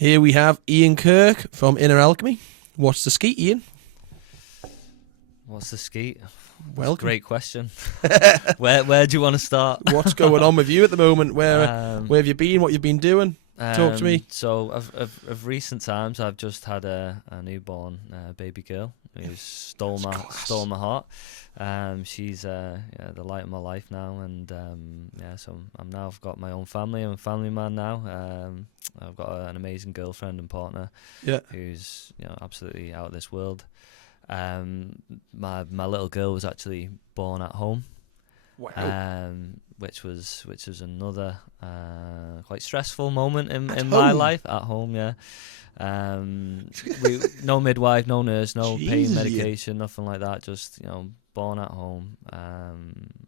Here we have Ian Kirk from Inner Alchemy. What's the Skeet, Ian? What's the Skeet? Well, great question. Where do you want to start? What's going on with you at the moment? Where have you been? What you've been doing? Talk to me. So of recent times, I've just had a newborn baby girl who stole my heart. She's the light of my life now, and so I've got my own family. I'm a family man now. I've got an amazing girlfriend and partner. Yeah. Who's absolutely out of this world. My little girl was actually born at home. Wow. Which was another quite stressful moment in my life at home. Yeah. No midwife, no nurse, no pain medication, nothing like that. Just born at home.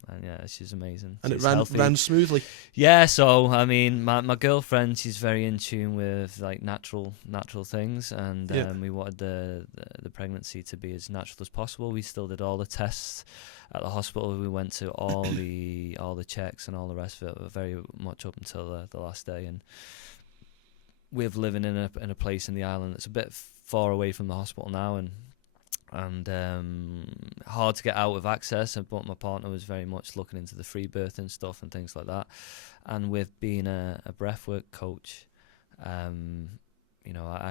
And yeah, she's amazing. And she's it ran smoothly. Yeah. So I mean, my girlfriend, she's very in tune with like natural things, and we wanted the pregnancy to be as natural as possible. We still did all the tests at the hospital. We went to all the checks and all the rest of it, very much up until the last day. And we're living in a place in the island that's a bit far away from the hospital now, and hard to get out with access. But my partner was very much looking into the free birth and stuff and things like that. And with being a breathwork coach, I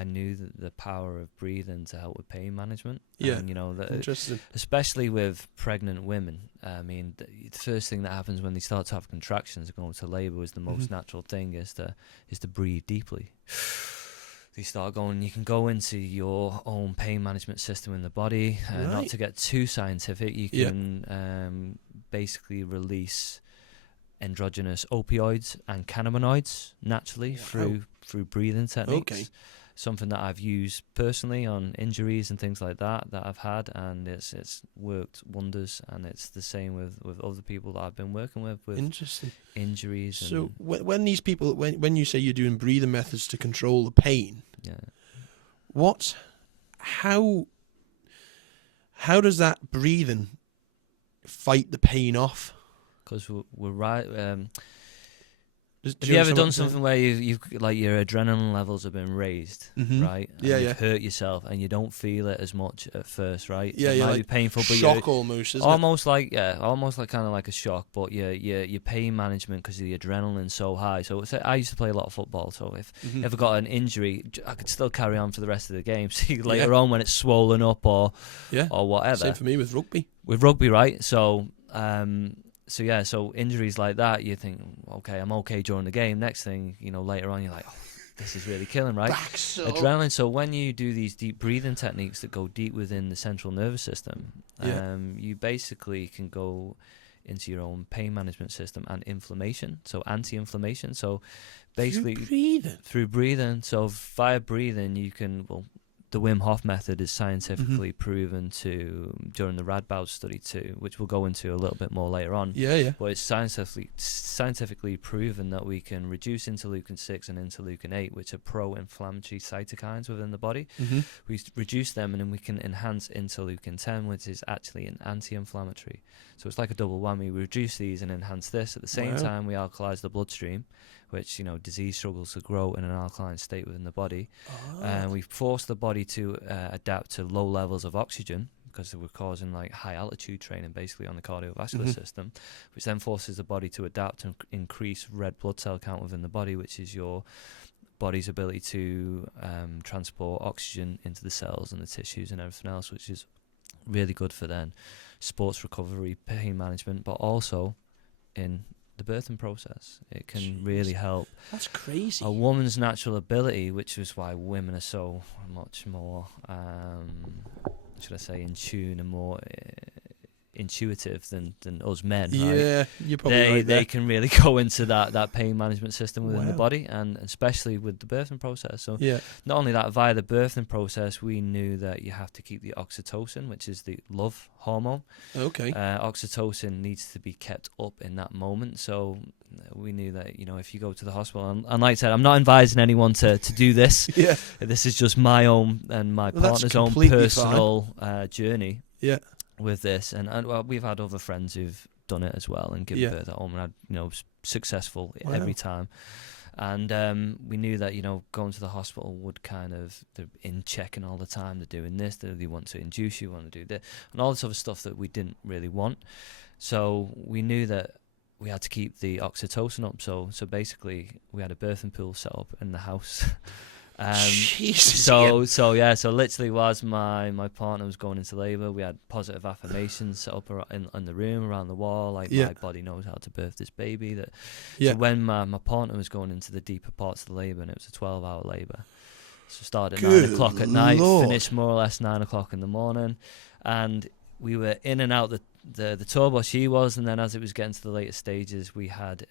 knew the power of breathing to help with pain management. Yeah, and, interesting. Especially with pregnant women. I mean, the first thing that happens when they start to have contractions, going to labour, is the most natural thing is to breathe deeply. They start going. You can go into your own pain management system in the body. Not to get too scientific, you can basically release endogenous opioids and cannabinoids naturally through breathing techniques. Okay. Something that I've used personally on injuries and things like that I've had, and it's worked wonders. And it's the same with other people that I've been working with interesting injuries. So when these people, when you say you're doing breathing methods to control the pain, how does that breathing fight the pain off? Because we're right. Have you ever done something where you've like your adrenaline levels have been raised, right? And you've hurt yourself, and you don't feel it as much at first, right? Yeah, it might be painful, but shock almost, isn't almost it? Almost like kind of like a shock. But your pain management, because the adrenaline's so high. So I used to play a lot of football, so if I ever got an injury, I could still carry on for the rest of the game. See later on when it's swollen up or whatever. Same for me with rugby. With rugby, right? So injuries like that, you think, okay, I'm okay during the game. Next thing, later on, you're like, oh, this is really killing, right? Adrenaline. So when you do these deep breathing techniques that go deep within the central nervous system, you basically can go into your own pain management system and inflammation, so anti-inflammation. So basically through breathing. So via breathing, you can, the Wim Hof Method is scientifically proven during the Radboud study too, which we'll go into a little bit more later on. But it's scientifically proven that we can reduce interleukin-6 and interleukin-8, which are pro-inflammatory cytokines within the body. We reduce them, and then we can enhance interleukin-10, which is actually an anti-inflammatory. So it's like a double whammy. We reduce these and enhance this. At the same time, we alkalize the bloodstream, which, disease struggles to grow in an alkaline state within the body. And we force the body to adapt to low levels of oxygen, because we're causing like high altitude training basically on the cardiovascular system, which then forces the body to adapt and increase red blood cell count within the body, which is your body's ability to transport oxygen into the cells and the tissues and everything else, which is really good for then sports recovery, pain management, but also in the birthing process. It can really help. That's crazy. A woman's natural ability, which is why women are so much more, should I say, in tune and more intuitive than us men, right? Yeah, you're probably right there. They can really go into that pain management system within the body, and especially with the birthing process. So not only that, via the birthing process, we knew that you have to keep the oxytocin, which is the love hormone. Okay. Oxytocin needs to be kept up in that moment. So we knew that, if you go to the hospital, and like I said, I'm not advising anyone to do this. This is just my own and my partner's own personal journey. With this, and we've had other friends who've done it as well and given birth at home and had successful every time. And we knew that, you know, going to the hospital would kind of, they're in checking all the time, they're doing this, they want to induce you, want to do this, and all this other stuff that we didn't really want. So we knew that we had to keep the oxytocin up. So basically, we had a birthing pool set up in the house. Jesus. So literally, whilst my partner was going into labour, we had positive affirmations set up in the room, around the wall, like my body knows how to birth this baby. So when my partner was going into the deeper parts of the labour, and it was a 12-hour labour, so started at 9 o'clock at night, finished more or less 9 o'clock in the morning, and we were in and out the tub, or she was, and then as it was getting to the later stages, we had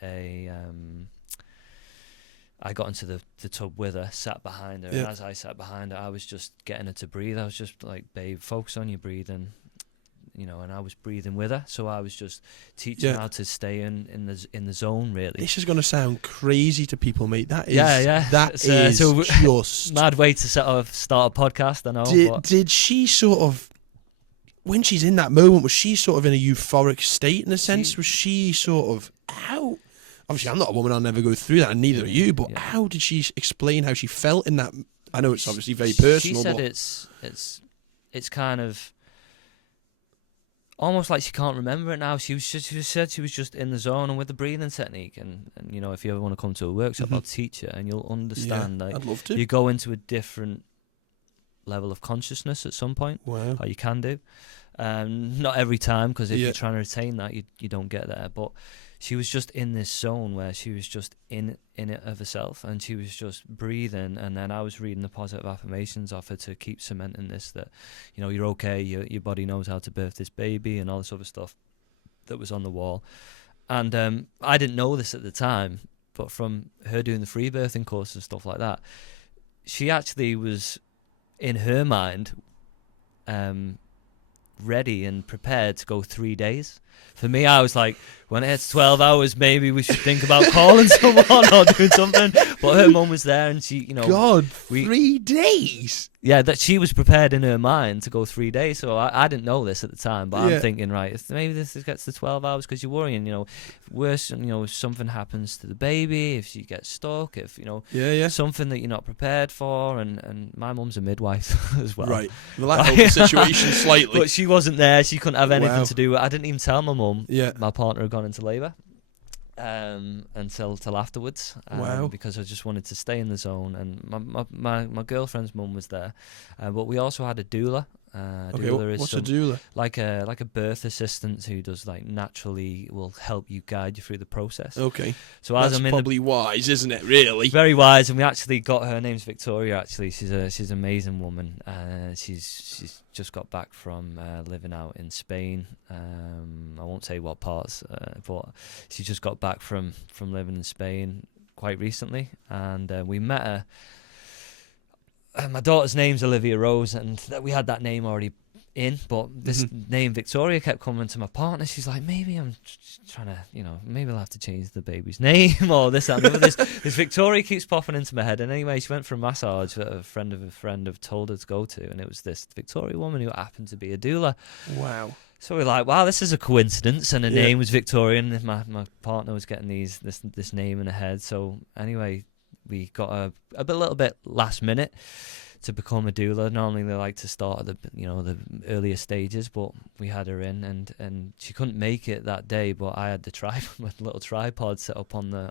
I got into the tub with her, sat behind her, and as I sat behind her, I was just getting her to breathe. I was just like, babe, focus on your breathing, you know, and I was breathing with her. So I was just teaching her how to stay in the zone, really. This is going to sound crazy to people, mate. That is, that is just... mad way to start a podcast, I know. Did she sort of, when she's in that moment, was she sort of in a euphoric state in a sense? Was she sort of out? Obviously, I'm not a woman, I'll never go through that, and neither are you, but how did she explain how she felt in that? I know it's obviously very personal. She said it's kind of almost like she can't remember it now. She said she was just in the zone and with the breathing technique, and you know, if you ever want to come to a workshop, I'll teach you, and you'll understand. Like, I'd love to. You go into a different level of consciousness at some point. Wow. Or you can do. Not every time, because if you're trying to retain that, you don't get there, but she was just in this zone where she was just in it of herself, and she was just breathing. And then I was reading the positive affirmations off her to keep cementing this, that, you know, you're okay, your body knows how to birth this baby, and all this other stuff that was on the wall. And I didn't know this at the time, but from her doing the free birthing course and stuff like that, she actually was, in her mind, ready and prepared to go 3 days. For me, I was like, when it's 12 hours, maybe we should think about calling someone or doing something. But her mum was there, and she, you know... God, 3 days? Yeah, that she was prepared in her mind to go 3 days. So I didn't know this at the time, but I'm thinking, right, if maybe this gets to 12 hours, because you're worrying, you know, worse, you know, if something happens to the baby, if she gets stuck, if, you know, something that you're not prepared for. And my mum's a midwife as well. Right. Well, that helped the situation slightly. But she wasn't there. She couldn't have anything to do with it. I didn't even tell my mum my partner had gone into labour until afterwards. Because I just wanted to stay in the zone. And my girlfriend's mum was there, but we also had a doula. Doula is what's a doula? Like a birth assistant who does, like, naturally will help you, guide you through the process. Okay, so that's probably wise, isn't it? Really, very wise. And we actually got her name's Victoria. Actually, she's an amazing woman. She's just got back from living out in Spain. I won't say what parts, but she just got back from living in Spain quite recently, and we met her. My daughter's name's Olivia Rose, and we had that name already in, but this name Victoria kept coming to my partner. She's like, maybe I'm trying to, you know, maybe I'll have to change the baby's name or this, that, and the other. This Victoria keeps popping into my head. And anyway, she went for a massage that a friend of a friend have told her to go to, and it was this Victoria woman who happened to be a doula. Wow. So we're like, wow, this is a coincidence, and her name was Victoria, and my partner was getting this name in her head. So anyway, we got a little bit last minute to become a doula. Normally they like to start at the earlier stages, but we had her in, and she couldn't make it that day. But I had my little tripod set up on the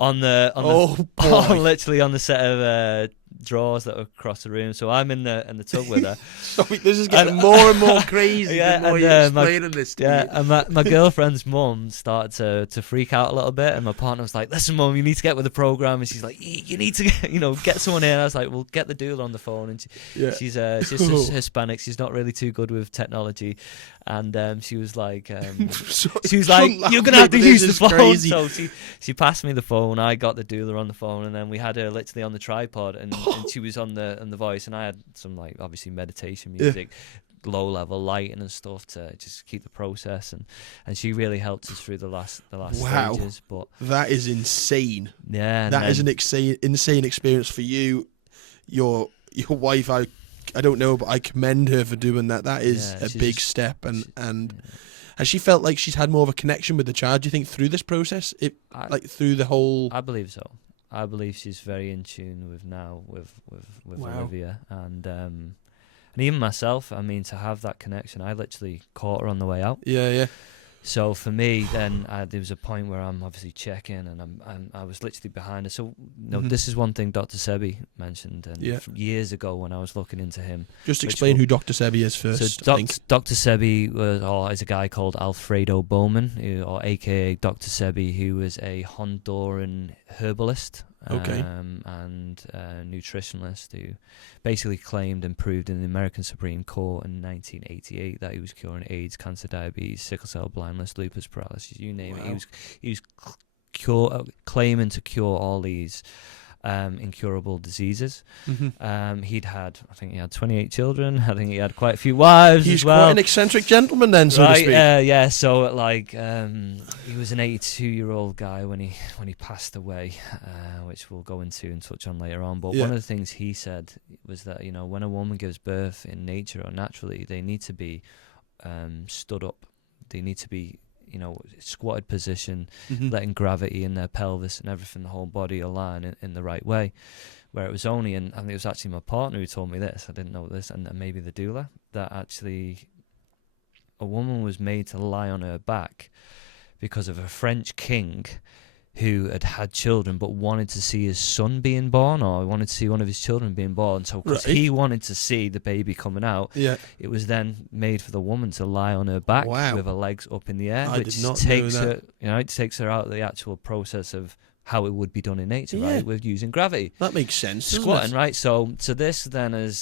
literally on the set of drawers that were across the room. So I'm in the tub with her. Sorry, this is getting more and more crazy the more you're explaining this to me. And my girlfriend's mum started to freak out a little bit, and my partner was like, listen, mum, you need to get with the program. And she's like, you need to get someone in. I was like, well, get the doula on the phone. And she's Hispanic. She's not really too good with technology. And she was like, you're going to have to use the phone. Crazy. So she passed me the phone. I got the doula on the phone, and then we had her literally on the tripod, and she was on the voice, and I had some, like, obviously meditation music, low level lighting and stuff to just keep the process, and she really helped us through the last stages. But that is insane. Yeah, that is an insane experience for you. Your wife, I don't know, but I commend her for doing that. That is a big step, and Has she felt like she's had more of a connection with the child, do you think, through this process? Through the whole... I believe so. I believe she's very in tune with Olivia. And even myself, I mean, to have that connection, I literally caught her on the way out. Yeah. So for me, then there was a point where I'm obviously checking, and I was literally behind her. So this is one thing Dr. Sebi mentioned, and years ago when I was looking into him. Just explain who Dr. Sebi is first. So Dr. Sebi is a guy called Alfredo Bowman, or AKA Dr. Sebi, who was a Honduran herbalist. And nutritionalist who basically claimed and proved in the American Supreme Court in 1988 that he was curing AIDS, cancer, diabetes, sickle cell blindness, lupus, paralysis, you name it. He was claiming to cure all these incurable diseases. He'd had, I think he had 28 children. I think he had quite a few wives as well. He's quite an eccentric gentleman then, so to speak. Yeah. So he was an 82-year-old guy when he passed away, which we'll go into and touch on later on. But one of the things he said was that, you know, when a woman gives birth in nature or naturally, they need to be stood up. They need to be, you know, squatted position, letting gravity in their pelvis and everything, the whole body align in the right way. Where it was only, and I think it was actually my partner who told me this, I didn't know this, and maybe the doula, that actually a woman was made to lie on her back because of a French king who had children but wanted to see his son being born, or wanted to see one of his children being born. So because he wanted to see the baby coming out, it was then made for the woman to lie on her back with her legs up in the air, which takes her, you know, it takes her out of the actual process of how it would be done in nature, right, with using gravity. That makes sense. Squatting, right? So this then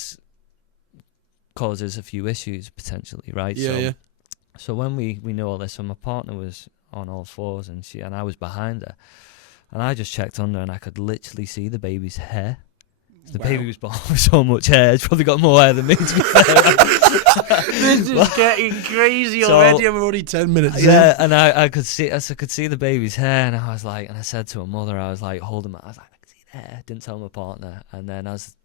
causes a few issues potentially, right? So when we knew all this, and my partner was on all fours, and I was behind her, and I just checked under, and I could literally see the baby's hair. The baby was born with so much hair; it's probably got more hair than me. To be fair. This is getting crazy already. I'm already 10 minutes in. And I could see the baby's hair, and I was like, and I said to her mother, I was like, holding my, I was like, I can see the hair. Didn't tell my partner, and then as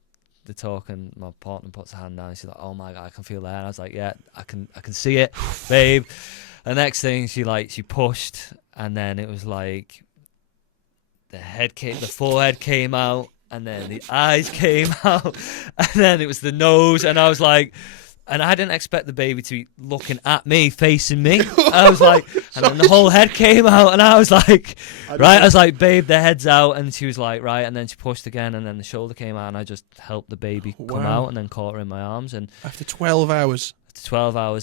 the talk, and my partner puts her hand down, and she's like, oh my God, I can feel the hair. And I was like, yeah, I can see it, babe. The next thing, she pushed, and then it was like the forehead came out, and then the eyes came out, and then it was the nose, and I was like, and I didn't expect the baby to be looking at me, facing me. I was like, and then the whole head came out, and I was like, right, I was like, babe, the head's out, and she was like, right, and then she pushed again, and then the shoulder came out, and I just helped the baby come out, and then caught her in my arms, and after 12 hours,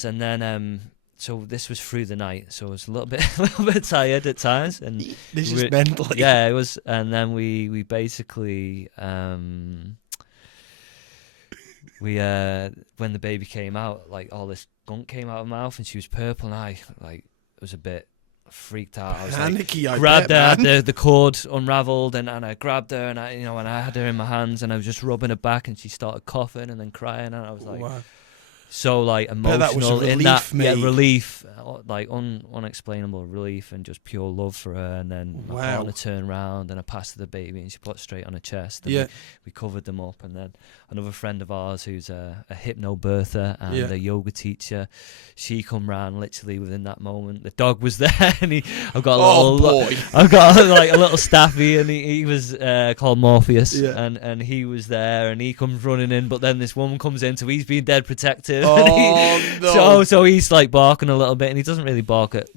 and then so this was through the night, so I was a little bit tired at times, and this is mental. Yeah, it was, and then we basically when the baby came out, like all this gunk came out of her mouth, and she was purple, and I was a bit freaked out. I was panicky, like, grabbed her, the cord unraveled, and I grabbed her, and I had her in my hands, and I was just rubbing her back, and she started coughing and then crying, and I was like, wow. So like emotional relief, like unexplainable relief, and just pure love for her. And then my partner turned around, and I passed her the baby, and she put it straight on her chest. And we covered them up. And then another friend of ours who's a hypnobirther and a yoga teacher, she come round literally within that moment. The dog was there, and I've got a little staffy, and he was called Morpheus, and he was there, and he comes running in. But then this woman comes in, so he's being dead protective. No. So he's like barking a little bit, and he doesn't really bark at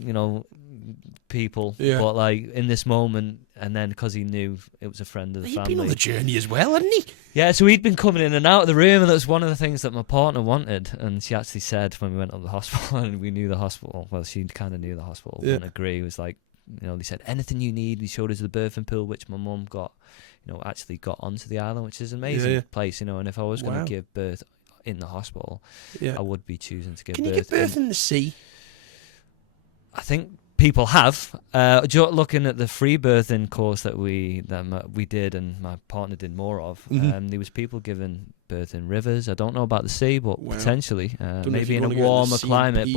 people, but like in this moment, and then because he knew it was a friend of the family. He'd been on the journey as well, hadn't he? Yeah, so he'd been coming in and out of the room, and that was one of the things that my partner wanted. And she actually said when we went to the hospital, and we knew the hospital. Well, she kind of knew the hospital, wouldn't agree. It was like, they said anything you need. We showed us the birthing pool, which my mum got, actually got onto the island, which is an amazing place, And if I was going to give birth in the hospital, I would be choosing to give birth. Can you give birth in the sea? I think people have. Looking at the free birthing course that we did, and my partner did more of, there was people giving birth in rivers. I don't know about the sea, but potentially maybe in a warmer climate.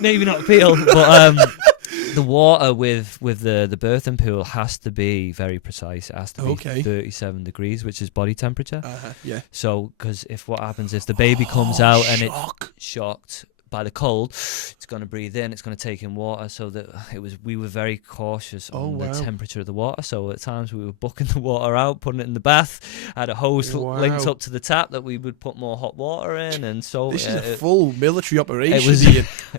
Maybe not peel, but the water with the birthing pool has to be very precise. It has to be 37 degrees, which is body temperature. Yeah. So, because what happens if the baby comes out and it's shocked, by the cold, it's going to breathe in, it's going to take in water, so that we were very cautious on the temperature of the water. So at times we were bucking the water out, putting it in the bath. I had a hose linked up to the tap that we would put more hot water in, and so this is a full military operation.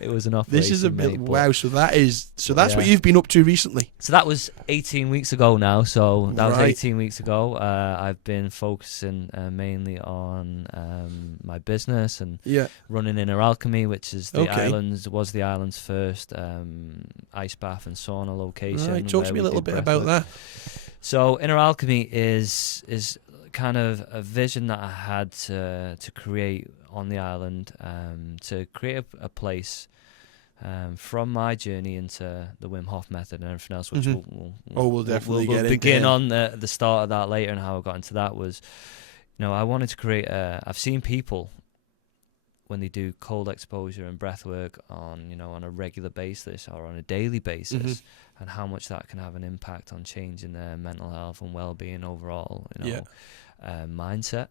It was an operation. This is wow. So that's what you've been up to recently. So that was 18 weeks ago now. So that was 18 weeks ago. I've been focusing mainly on my business and running Inner Alchemy, which is the island's first ice bath and sauna location. Right, talk to me a little bit about that. So Inner Alchemy is kind of a vision that I had to create on the island, to create a place from my journey into the Wim Hof Method and everything else, which we'll definitely get begin on the start of that later. And how I got into that was, I wanted to create I've seen people when they do cold exposure and breath work on a regular basis or on a daily basis, and how much that can have an impact on changing their mental health and well-being overall, mindset.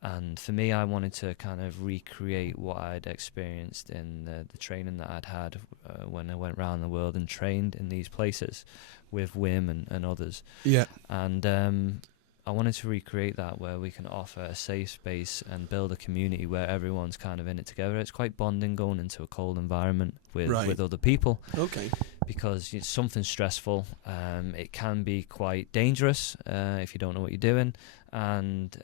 And for me, I wanted to kind of recreate what I'd experienced in the training that I'd had when I went around the world and trained in these places with Wim and others. Yeah. And I wanted to recreate that, where we can offer a safe space and build a community where everyone's kind of in it together. It's quite bonding going into a cold environment with other people. Okay. Because it's something stressful. It can be quite dangerous if you don't know what you're doing. And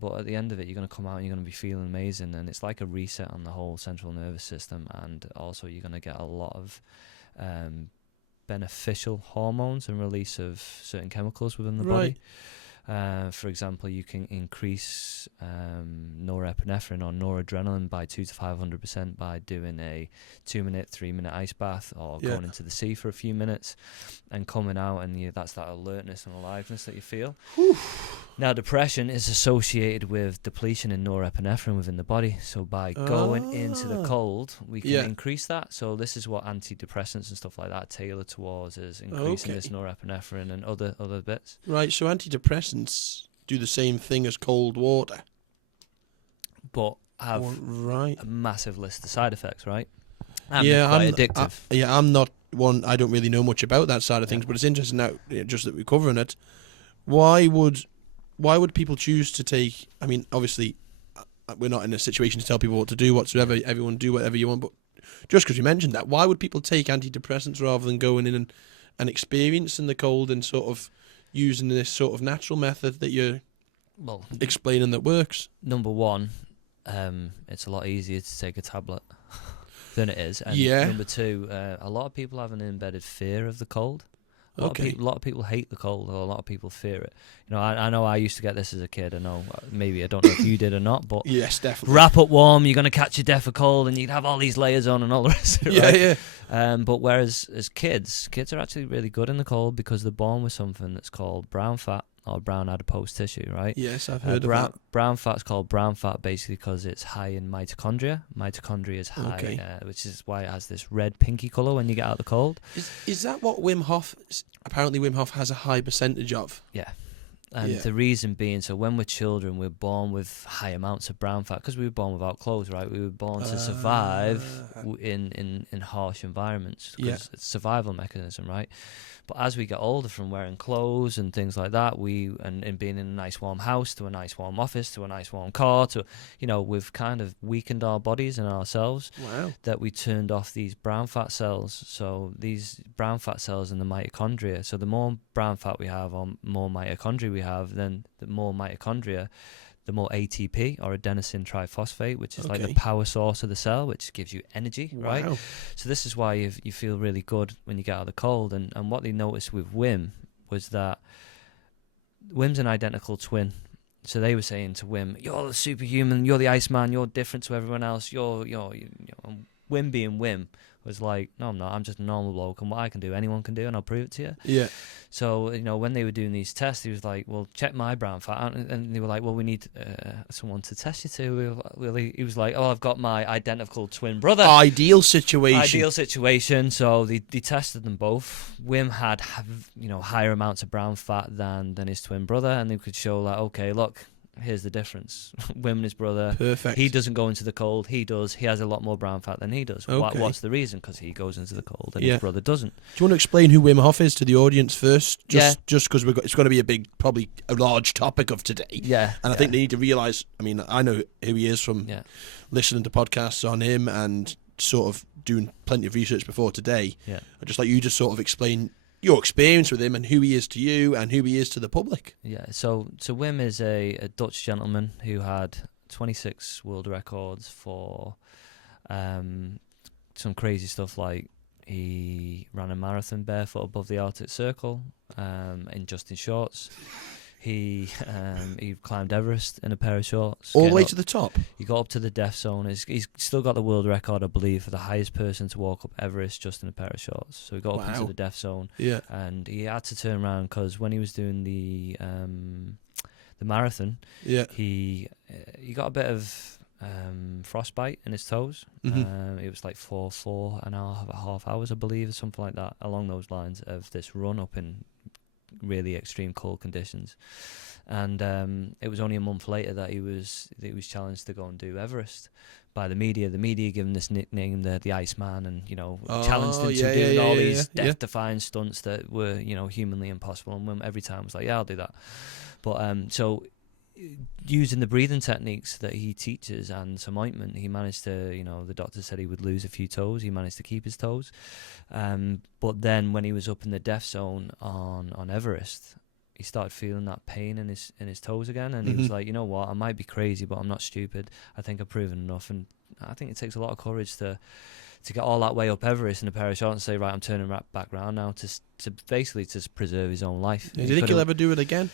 but at the end of it, you're going to come out and you're going to be feeling amazing. And it's like a reset on the whole central nervous system. And also you're going to get a lot of beneficial hormones and release of certain chemicals within the body. For example, you can increase norepinephrine or noradrenaline by 200 to 500% by doing a 2-minute, 3-minute ice bath, or going into the sea for a few minutes and coming out, and that's that alertness and aliveness that you feel. Now, depression is associated with depletion in norepinephrine within the body. So by going into the cold, we can increase that. So this is what antidepressants and stuff like that tailor towards, is increasing this norepinephrine and other bits. Right, so antidepressants do the same thing as cold water, but have a massive list of side effects, right? And quite addictive. I'm not one. I don't really know much about that side of things, but it's interesting now, just that we're covering it. Why would people choose to take? I mean, obviously, we're not in a situation to tell people what to do whatsoever. Everyone do whatever you want, but just because you mentioned that, why would people take antidepressants rather than going in and experiencing the cold and sort of using this sort of natural method that you're explaining that works? Number one, it's a lot easier to take a tablet than it is. And number two, a lot of people have an embedded fear of the cold. A lot of people hate the cold, or a lot of people fear it. I know I used to get this as a kid. I know maybe I don't know if you did or not, but yes, definitely. Wrap up warm, you're going to catch your death of cold, and you'd have all these layers on and all the rest of it. But whereas as kids are actually really good in the cold because they're born with something that's called brown fat, or brown adipose tissue, right? Yes, I've heard of that. Brown fat's called brown fat basically because it's high in mitochondria. Mitochondria is high, which is why it has this red pinky colour when you get out of the cold. Is that what Wim Hof... Apparently Wim Hof has a high percentage of? Yeah. And the reason being, so when we're children, we're born with high amounts of brown fat because we were born without clothes, right? We were born to survive in harsh environments because it's a survival mechanism, right? But as we get older, from wearing clothes and things like that, and being in a nice warm house to a nice warm office to a nice warm car, to we've kind of weakened our bodies and ourselves. Wow. That we turned off these brown fat cells. So these brown fat cells in the mitochondria. So the more brown fat we have, or more mitochondria we have, then the more mitochondria, the more ATP, or adenosine triphosphate, which is like the power source of the cell, which gives you energy, right? So this is why you feel really good when you get out of the cold. And what they noticed with Wim was that Wim's an identical twin. So they were saying to Wim, "You're the superhuman, you're the Iceman, you're different to everyone else, you're Wim being Wim was like, no, I'm not. I'm just a normal bloke, and what I can do, anyone can do, and I'll prove it to you. Yeah. So, when they were doing these tests, he was like, well, check my brown fat. And they were like, well, we need someone to test you to. He was like, oh, I've got my identical twin brother. Ideal situation. So they tested them both. Wim had higher amounts of brown fat than his twin brother, and they could show like, okay, look, here's the difference. Wim and his brother. Perfect. He doesn't go into the cold. He does. He has a lot more brown fat than he does. Okay. What's the reason? Because he goes into the cold and his brother doesn't. Do you want to explain who Wim Hof is to the audience first? Just because it's going to be a big, probably a large topic of today. Yeah. And I think they need to realise, I mean, I know who he is from listening to podcasts on him and sort of doing plenty of research before today. Yeah. I'd just like you to sort of explain your experience with him and who he is to you and who he is to the public. Yeah, so Wim is a Dutch gentleman who had 26 world records for some crazy stuff, like he ran a marathon barefoot above the Arctic Circle in shorts. He climbed Everest in a pair of shorts. All the way to the top? He got up to the death zone. He's still got the world record, I believe, for the highest person to walk up Everest just in a pair of shorts. So he got up into the death zone. Yeah. And he had to turn around because when he was doing the marathon, he got a bit of frostbite in his toes. It was like 4.5 hours, I believe, or something like that, along those lines, of this run up in really extreme cold conditions. And it was only a month later that he was challenged to go and do Everest by the media. The media gave him this nickname, the Iceman, and challenged him to doing all these death-defying stunts that were humanly impossible. And every time was like, yeah, I'll do that. But so using the breathing techniques that he teaches and some ointment, he managed to, the doctor said he would lose a few toes. He managed to keep his toes. But then when he was up in the death zone on Everest, he started feeling that pain in his toes again. And he was like, you know what, I might be crazy, but I'm not stupid. I think I've proven enough. And I think it takes a lot of courage to get all that way up Everest in a pair of shorts and say, right, I'm turning back round now, to basically to preserve his own life. Do you think he'll ever do it again?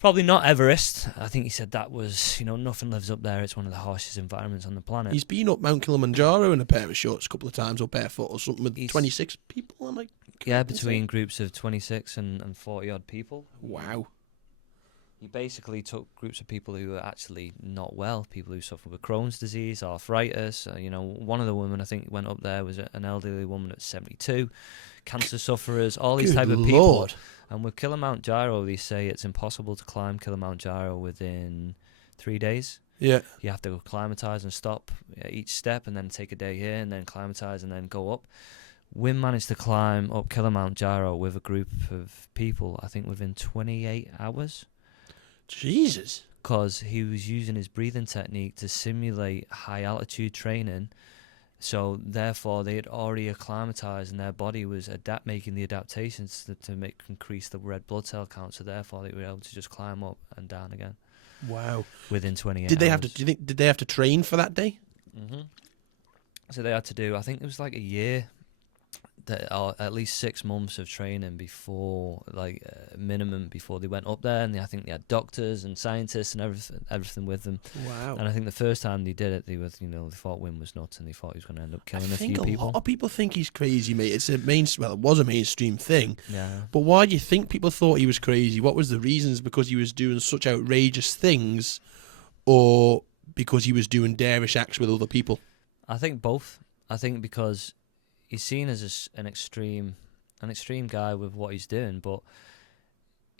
Probably not Everest. I think he said that was, nothing lives up there. It's one of the harshest environments on the planet. He's been up Mount Kilimanjaro in a pair of shorts a couple of times, or barefoot or something, with 26 people. I'm like, between groups of 26 and 40 odd people. Wow. He basically took groups of people who were actually not well, people who suffer with Crohn's disease, arthritis. One of the women I think went up there was an elderly woman at 72, cancer sufferers, all these type of people. Lord. And with Kilimanjaro, they say it's impossible to climb Kilimanjaro within 3 days. Yeah. You have to acclimatise and stop at each step and then take a day here and then acclimatise and then go up. Wim managed to climb up Kilimanjaro with a group of people, I think within 28 hours. Jesus. Because he was using his breathing technique to simulate high altitude training. So therefore, they had already acclimatized, and their body was making the adaptations to increase the red blood cell count. So therefore, they were able to just climb up and down again. Wow! Within 28 hours. Did they have to? Do you think did they have to train for that day? So they had to do. I think it was like a year, or at least 6 months of training before, minimum, before they went up there. And I think they had doctors and scientists and everything with them. Wow! And I think the first time they did it, they thought Wim was nuts, and they thought he was going to end up killing a few people. I think a lot of people think he's crazy, mate. It was a mainstream thing. Yeah. But why do you think people thought he was crazy? What was the reasons? Because he was doing such outrageous things, or because he was doing darish acts with other people? I think both. I think because he's seen as an extreme guy with what he's doing, but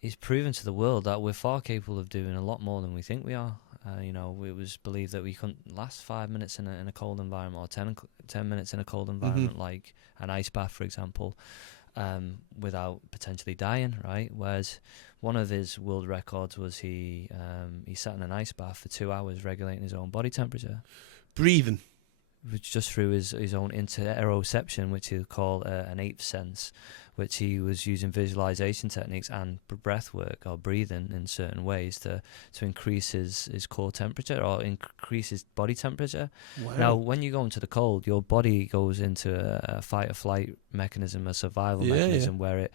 he's proven to the world that we're far capable of doing a lot more than we think we are. It was believed that we couldn't last 5 minutes in a cold environment, or 10 minutes in a cold environment, like an ice bath, for example, without potentially dying, right? Whereas one of his world records was he sat in an ice bath for 2 hours regulating his own body temperature. Breathing. Which just through his own interoception, which he'll call an eighth sense, which he was using visualization techniques and breath work or breathing in certain ways to increase his core temperature or increase his body temperature. Wow. Now, when you go into the cold, your body goes into a fight or flight mechanism, a survival mechanism, where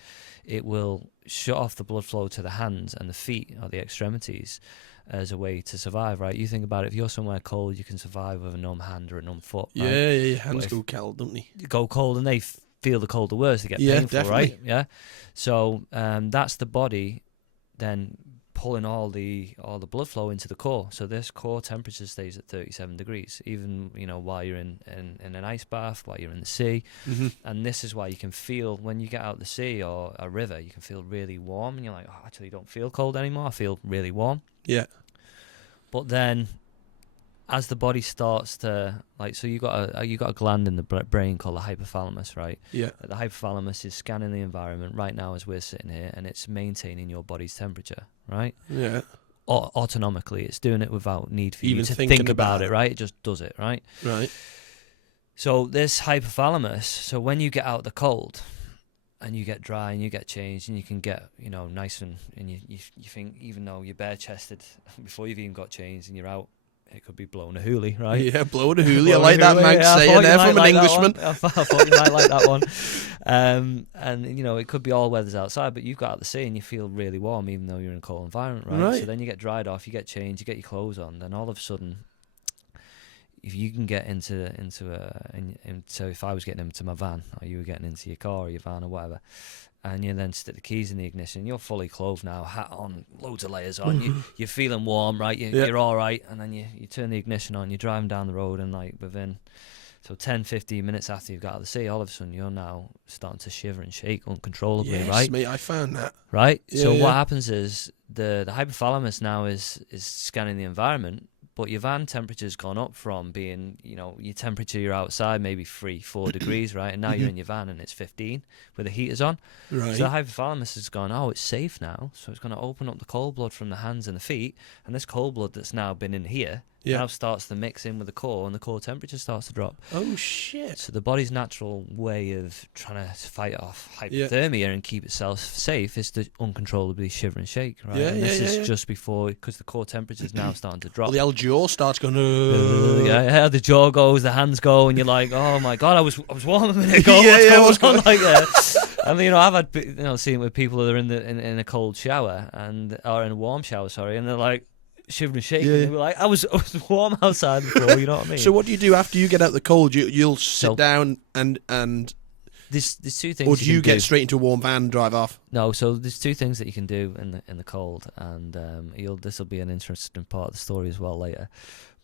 it will shut off the blood flow to the hands and the feet or the extremities as a way to survive, right? You think about it, if you're somewhere cold, you can survive with a numb hand or a numb foot, right? Yeah, your hands go cold, don't they? Go cold, and they feel the cold the worst, they get painful, definitely. Right? Yeah. So that's the body then pulling all the blood flow into the core. So this core temperature stays at 37 degrees, even while you're in an ice bath, while you're in the sea. And this is why you can feel, when you get out the sea or a river, you can feel really warm, and you're like, oh, I actually don't feel cold anymore, I feel really warm. Yeah. But then, as the body starts to so you got a gland in the brain called the hypothalamus, right? Yeah. The hypothalamus is scanning the environment right now as we're sitting here, and it's maintaining your body's temperature, right? Yeah. Autonomically, it's doing it without need for you Even to thinking think about about it, right? It just does it, right? Right. So this hypothalamus, so when you get out the cold and you get dry and you get changed and you can get, nice and you think, even though you're bare chested before you've even got changed and you're out, it could be blowing a hoolie, right? Yeah, blowing a hoolie. I like that Manx saying there from an Englishman. I thought you might like that one. And, it could be all weathers outside, but you've got out the sea and you feel really warm even though you're in a cold environment, right? So then you get dried off, you get changed, you get your clothes on, then all of a sudden, if you can get so if I was getting into my van, or you were getting into your car or your van or whatever, and you then stick the keys in the ignition, you're fully clothed now, hat on, loads of layers on, you're feeling warm, right? You're all right, and then you turn the ignition on, you're driving down the road, and within 10, 15 minutes after you've got out of the sea, all of a sudden you're now starting to shiver and shake uncontrollably, right? Yes, mate, I found that. Right? So what happens is the hypothalamus now is scanning the environment, but your van temperature's gone up from being, your temperature, you're outside, maybe 3-4 degrees, right? And now you're in your van and it's 15 with the heaters on. Right. So the hypothalamus has gone, it's safe now. So it's going to open up the cold blood from the hands and the feet. And this cold blood that's now been in here now starts to mix in with the core, and the core temperature starts to drop. Oh, shit. So the body's natural way of trying to fight off hypothermia and keep itself safe is to uncontrollably shiver and shake, right? Yeah, and this is just before, because the core temperature is now starting to drop. Well, the old jaw starts going, the jaw goes, the hands go, and you're like, oh my God, I was warm a minute ago. What's going on? I mean, I've had, seen with people that are in a cold shower or in a warm shower, and they're like, shivering and shaking. They were like, I was warm outside before, you know what I mean? So what do you do after you get out the cold? You'll sit down and there's two things. Or do you get straight into a warm van and drive off? No, so there's two things that you can do in the cold, and this will be an interesting part of the story as well later.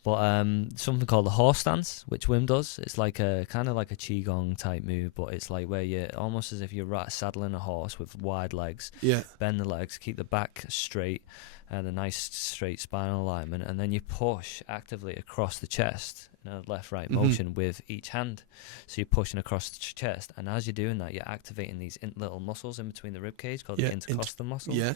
But something called the horse stance, which Wim does. It's like a kind of like a qigong type move, but it's like where you're almost as if you're saddling a horse with wide legs. Yeah. Bend the legs, keep the back straight, and a nice straight spinal alignment, and then you push actively across the chest in a left-right motion with each hand. So you're pushing across the chest, and as you're doing that, you're activating these little muscles in between the rib cage called the intercostal muscles. Yeah.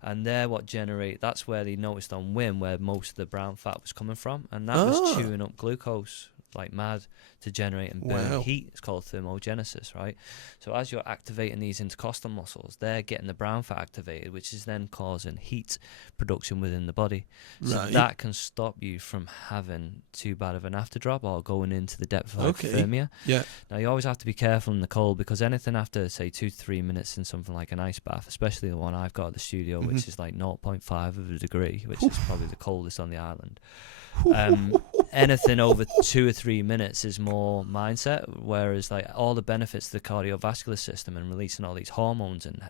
And they're what generate. That's where they noticed on Wim where most of the brown fat was coming from, and that was chewing up glucose like mad to generate and burn heat. It's called thermogenesis, right? So as you're activating these intercostal muscles, they're getting the brown fat activated, which is then causing heat production within the body. So that can stop you from having too bad of an after drop or going into the depth of hypothermia. Yeah. Now you always have to be careful in the cold, because anything after say 2 to 3 minutes in something like an ice bath, especially the one I've got at the studio, which is like 0.5 of a degree, which is probably the coldest on the island. Anything over 2 or 3 minutes is more mindset, whereas like all the benefits to the cardiovascular system and releasing all these hormones and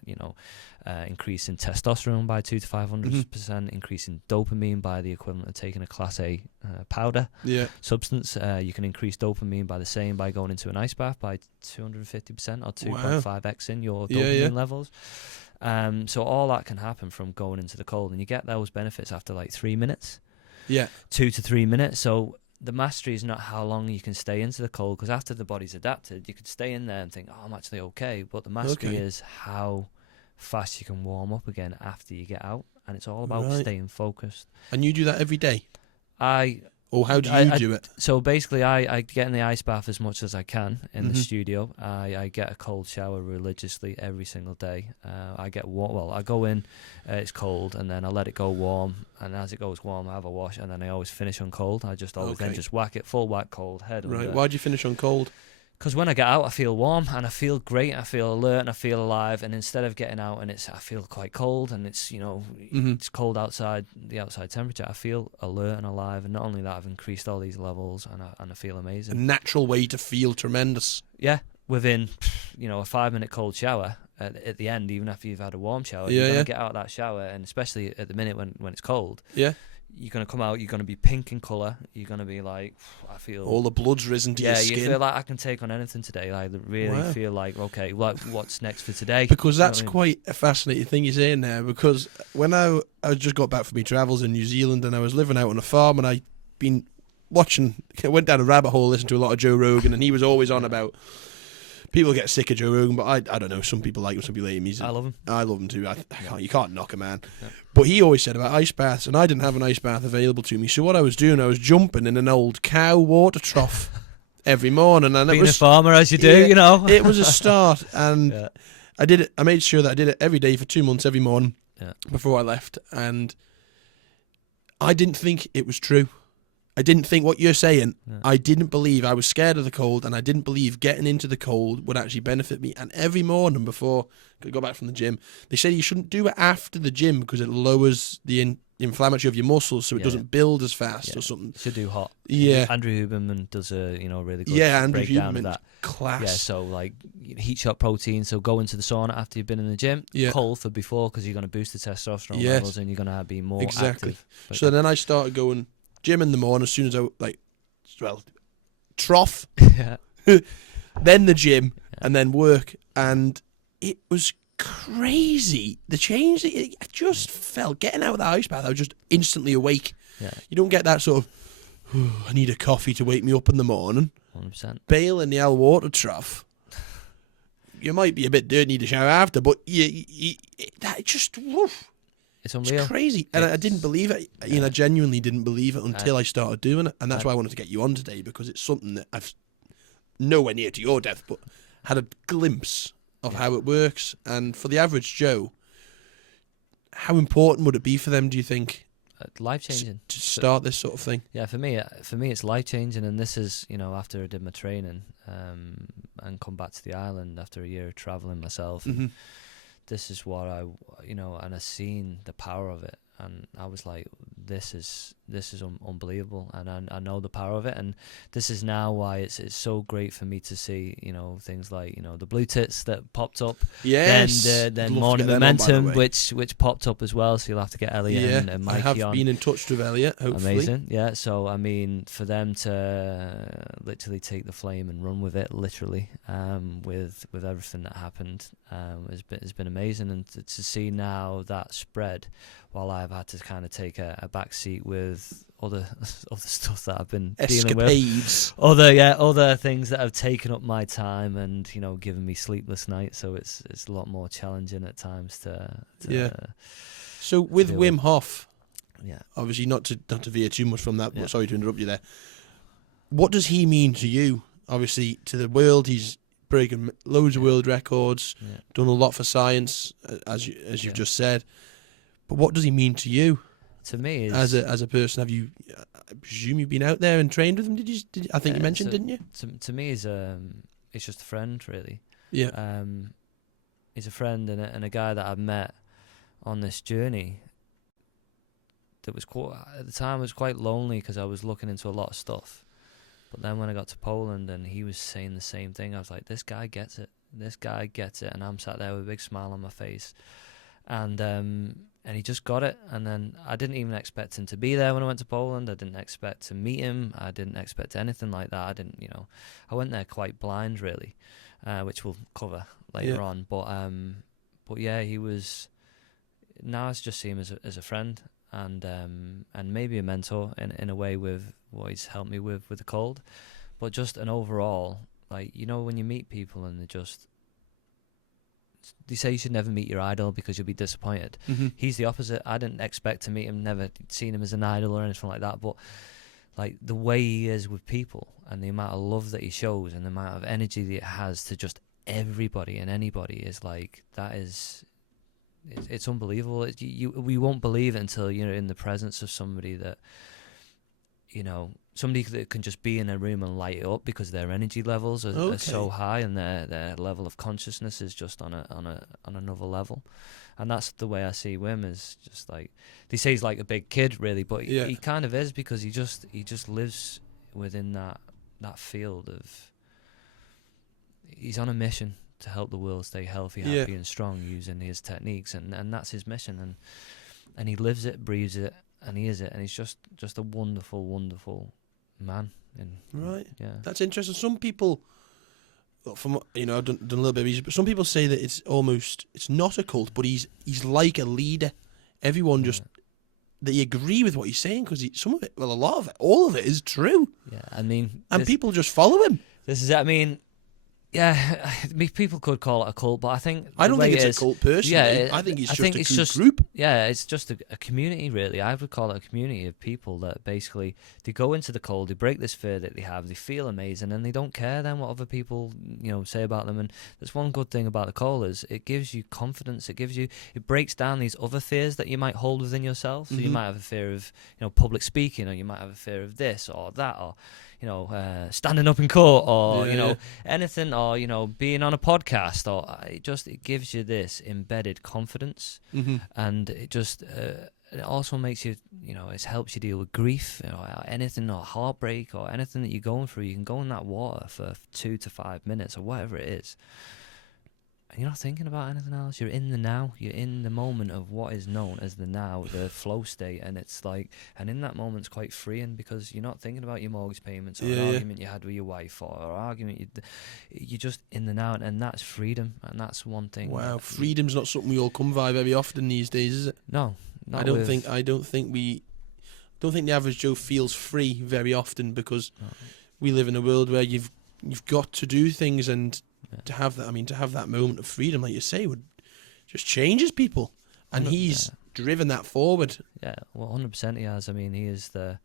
increasing testosterone by 200 to 500%, increasing dopamine by the equivalent of taking a class A powder substance. You can increase dopamine by the same by going into an ice bath by 250% or 2.5x in your dopamine levels. So all that can happen from going into the cold, and you get those benefits after like 3 minutes. 2 to 3 minutes. So the mastery is not how long you can stay into the cold, because after the body's adapted, you could stay in there and think, I'm actually okay. But the mastery is how fast you can warm up again after you get out, and it's all about staying focused. And you do that every day? Or how do you do it? So basically, I get in the ice bath as much as I can in the studio. I get a cold shower religiously every single day. I get I go in, it's cold, and then I let it go warm. And as it goes warm, I have a wash, and then I always finish on cold. I just always then just whack it full whack cold head. Right. Why do you finish on cold? Because when I get out, I feel warm and I feel great. I feel alert and I feel alive. And instead of getting out and I feel quite cold and it's it's cold outside, the outside temperature, I feel alert and alive. And not only that, I've increased all these levels and I feel amazing. A natural way to feel tremendous. Yeah, within a 5-minute cold shower at the end, even after you've had a warm shower, you're gonna get out of that shower, and especially at the minute when it's cold. Yeah. you're going to come out, you're going to be pink in colour, you're going to be like, I feel... All the blood's risen to your skin. Yeah, you feel like I can take on anything today. I really feel like, okay, what's next for today? Because that's quite a fascinating thing you're saying there, because when I just got back from my travels in New Zealand and I was living out on a farm and I'd been I went down a rabbit hole, listened to a lot of Joe Rogan, and he was always on about... People get sick of Joe Rogan, but I don't know. Some people like him, some people hate him. I love him. I love him too. You can't knock a man. Yeah. But he always said about ice baths, and I didn't have an ice bath available to me. So what I was doing, I was jumping in an old cow water trough every morning. And being a farmer as you do, you know. It was a start, and I did it. I made sure that I did it every day for 2 months, every morning before I left. And I didn't think it was true. I didn't think what you're saying. Yeah. I didn't believe. I was scared of the cold, and I didn't believe getting into the cold would actually benefit me. And every morning before I go back from the gym, they said you shouldn't do it after the gym because it lowers the inflammatory of your muscles, so it doesn't build as fast or something. You should do hot. Yeah. Andrew Huberman does a really good Andrew breakdown Huberman, of that. Class. Yeah, so like heat shock protein. So go into the sauna after you've been in the gym. Cold for before because you're going to boost the testosterone levels and you're going to be more active. So then I started going gym in the morning as soon as I trough, then the gym, and then work, and it was crazy. The change, I just felt getting out of the ice bath, I was just instantly awake. Yeah. You don't get that sort of, I need a coffee to wake me up in the morning. 100%. Bail in the old water trough. You might be a bit dirty, need a shower after, but that just, woof. It's unreal. It's crazy. And I didn't believe it. I genuinely didn't believe it until I started doing it. And that's why I wanted to get you on today, because it's something that I've nowhere near to your depth, but had a glimpse of how it works. And for the average Joe, how important would it be for them, do you think? Life-changing. To start this sort of thing? Yeah, for me it's life-changing. And this is, after I did my training and come back to the island after a year of travelling myself. Mm-hmm. This is what and I seen the power of it, and I was like, this is unbelievable, and I know the power of it, and this is now why it's so great for me to see, things like, the blue tits that popped up, then Morning Momentum, which popped up as well, so you'll have to get Elliot and Mikey on. I have been in touch with Elliot, hopefully. Amazing, yeah, so I mean, for them to literally take the flame and run with it, literally, with everything that happened, has been amazing, and to see now that spread, while I've had to kind of take a back seat with other stuff that I've been dealing with. Other things that have taken up my time and, given me sleepless nights. So it's a lot more challenging at times to So with Wim Hof, obviously not to veer too much from that, but sorry to interrupt you there. What does he mean to you? Obviously, to the world, he's breaking loads of world records, done a lot for science, as you've just said. But what does he mean to you? To me, as a person, have you? I presume you've been out there and trained with him. Did you? I think you mentioned, didn't you? To me, it's just a friend, really. Yeah. He's a friend and a guy that I've met on this journey. That was at the time was quite lonely because I was looking into a lot of stuff. But then when I got to Poland and he was saying the same thing, I was like, this guy gets it. This guy gets it, and I'm sat there with a big smile on my face, and he just got it. And then I didn't even expect him to be there when I went to Poland. I didn't expect to meet him. I didn't expect anything like that. I went there quite blind, really, which we'll cover later on. But yeah, he was. Now I just see him as a friend and maybe a mentor in a way with what he's helped me with the cold, but just an overall, like, when you meet people and they say you should never meet your idol because you'll be disappointed. Mm-hmm. He's the opposite. I didn't expect to meet him, never seen him as an idol or anything like that, but like the way he is with people and the amount of love that he shows and the amount of energy that it has to just everybody and anybody is like, it's unbelievable. We won't believe it until you're in the presence of somebody that, somebody that can just be in a room and light it up because their energy levels are so high and their level of consciousness is just on another level. And that's the way I see Wim, is just like, they say he's like a big kid, really, but he kind of is, because he just lives within that field of, he's on a mission to help the world stay healthy, happy and strong using his techniques, and that's his mission, and he lives it, breathes it, and he is it, and he's just a wonderful, wonderful man. Right. Yeah. That's interesting. Some people, from I've done a little bit of research, but some people say that it's not a cult, but he's like a leader. Everyone just they agree with what he's saying because some of it, well, a lot of it, all of it is true. Yeah, I mean, and people just follow him. This is it. I mean, yeah, people could call it a cult, but I don't think it's a cult personally. I think it's just a group. Yeah, it's just a community, really. I would call it a community of people that basically they go into the cold, they break this fear that they have, they feel amazing, and they don't care then what other people say about them. And that's one good thing about the cold is it gives you confidence. It breaks down these other fears that you might hold within yourself. So you might have a fear of public speaking, or you might have a fear of this or that, or standing up in court, or anything, or being on a podcast, or it gives you this embedded confidence, and it just it also makes you it helps you deal with grief, or anything, or heartbreak, or anything that you're going through. You can go in that water for 2 to 5 minutes or whatever it is, and you're not thinking about anything else. You're in the now. You're in the moment of what is known as the now, the flow state, and it's like, and in that moment, it's quite freeing because you're not thinking about your mortgage payments or an argument you had with your wife, or an argument you're just in the now, and that's freedom, and that's one thing. Wow, freedom's not something we all come by very often these days, is it? No, I don't think the average Joe feels free very often because we live in a world where you've got to do things, and to have that moment of freedom, like you say, would just changes people, and he's driven that forward. Yeah, well, 100% he has. I mean, he's the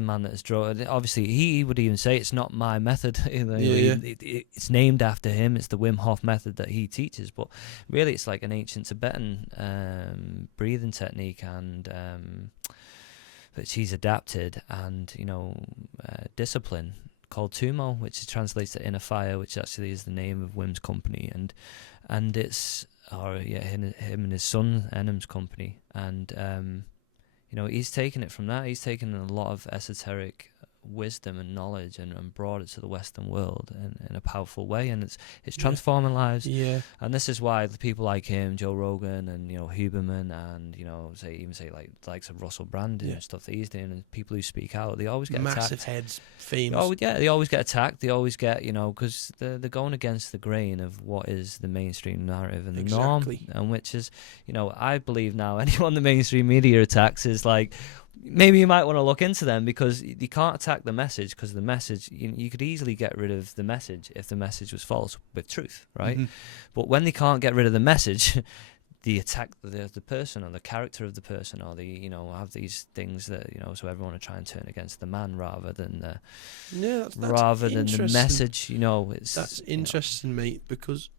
man that has drawn. Obviously, he would even say it's not my method. It's named after him. It's the Wim Hof Method that he teaches, but really, it's like an ancient Tibetan breathing technique, and that he's adapted, and discipline, called Tumo, which translates to inner fire, which actually is the name of Wim's company, and it's him and his son Enam's company, and he's taken it from that. He's taken a lot of esoteric wisdom and knowledge and brought it to the Western world in a powerful way, and it's transforming lives. Yeah. And this is why the people like him, Joe Rogan, and Huberman, and say like likes of Russell Brand and stuff that he's doing, and people who speak out, they always get massive attacked. Heads, famous. Oh yeah, they always get attacked. They always get because they're going against the grain of what is the mainstream narrative and the norm, and which is I believe now anyone the mainstream media attacks is like, maybe you might want to look into them, because you can't attack the message, because the message, you could easily get rid of the message if the message was false with truth, right? But when they can't get rid of the message, they attack the person or the character of the person, or they have these things that so everyone will try and turn against the man rather than the the message. That's interesting, mate, because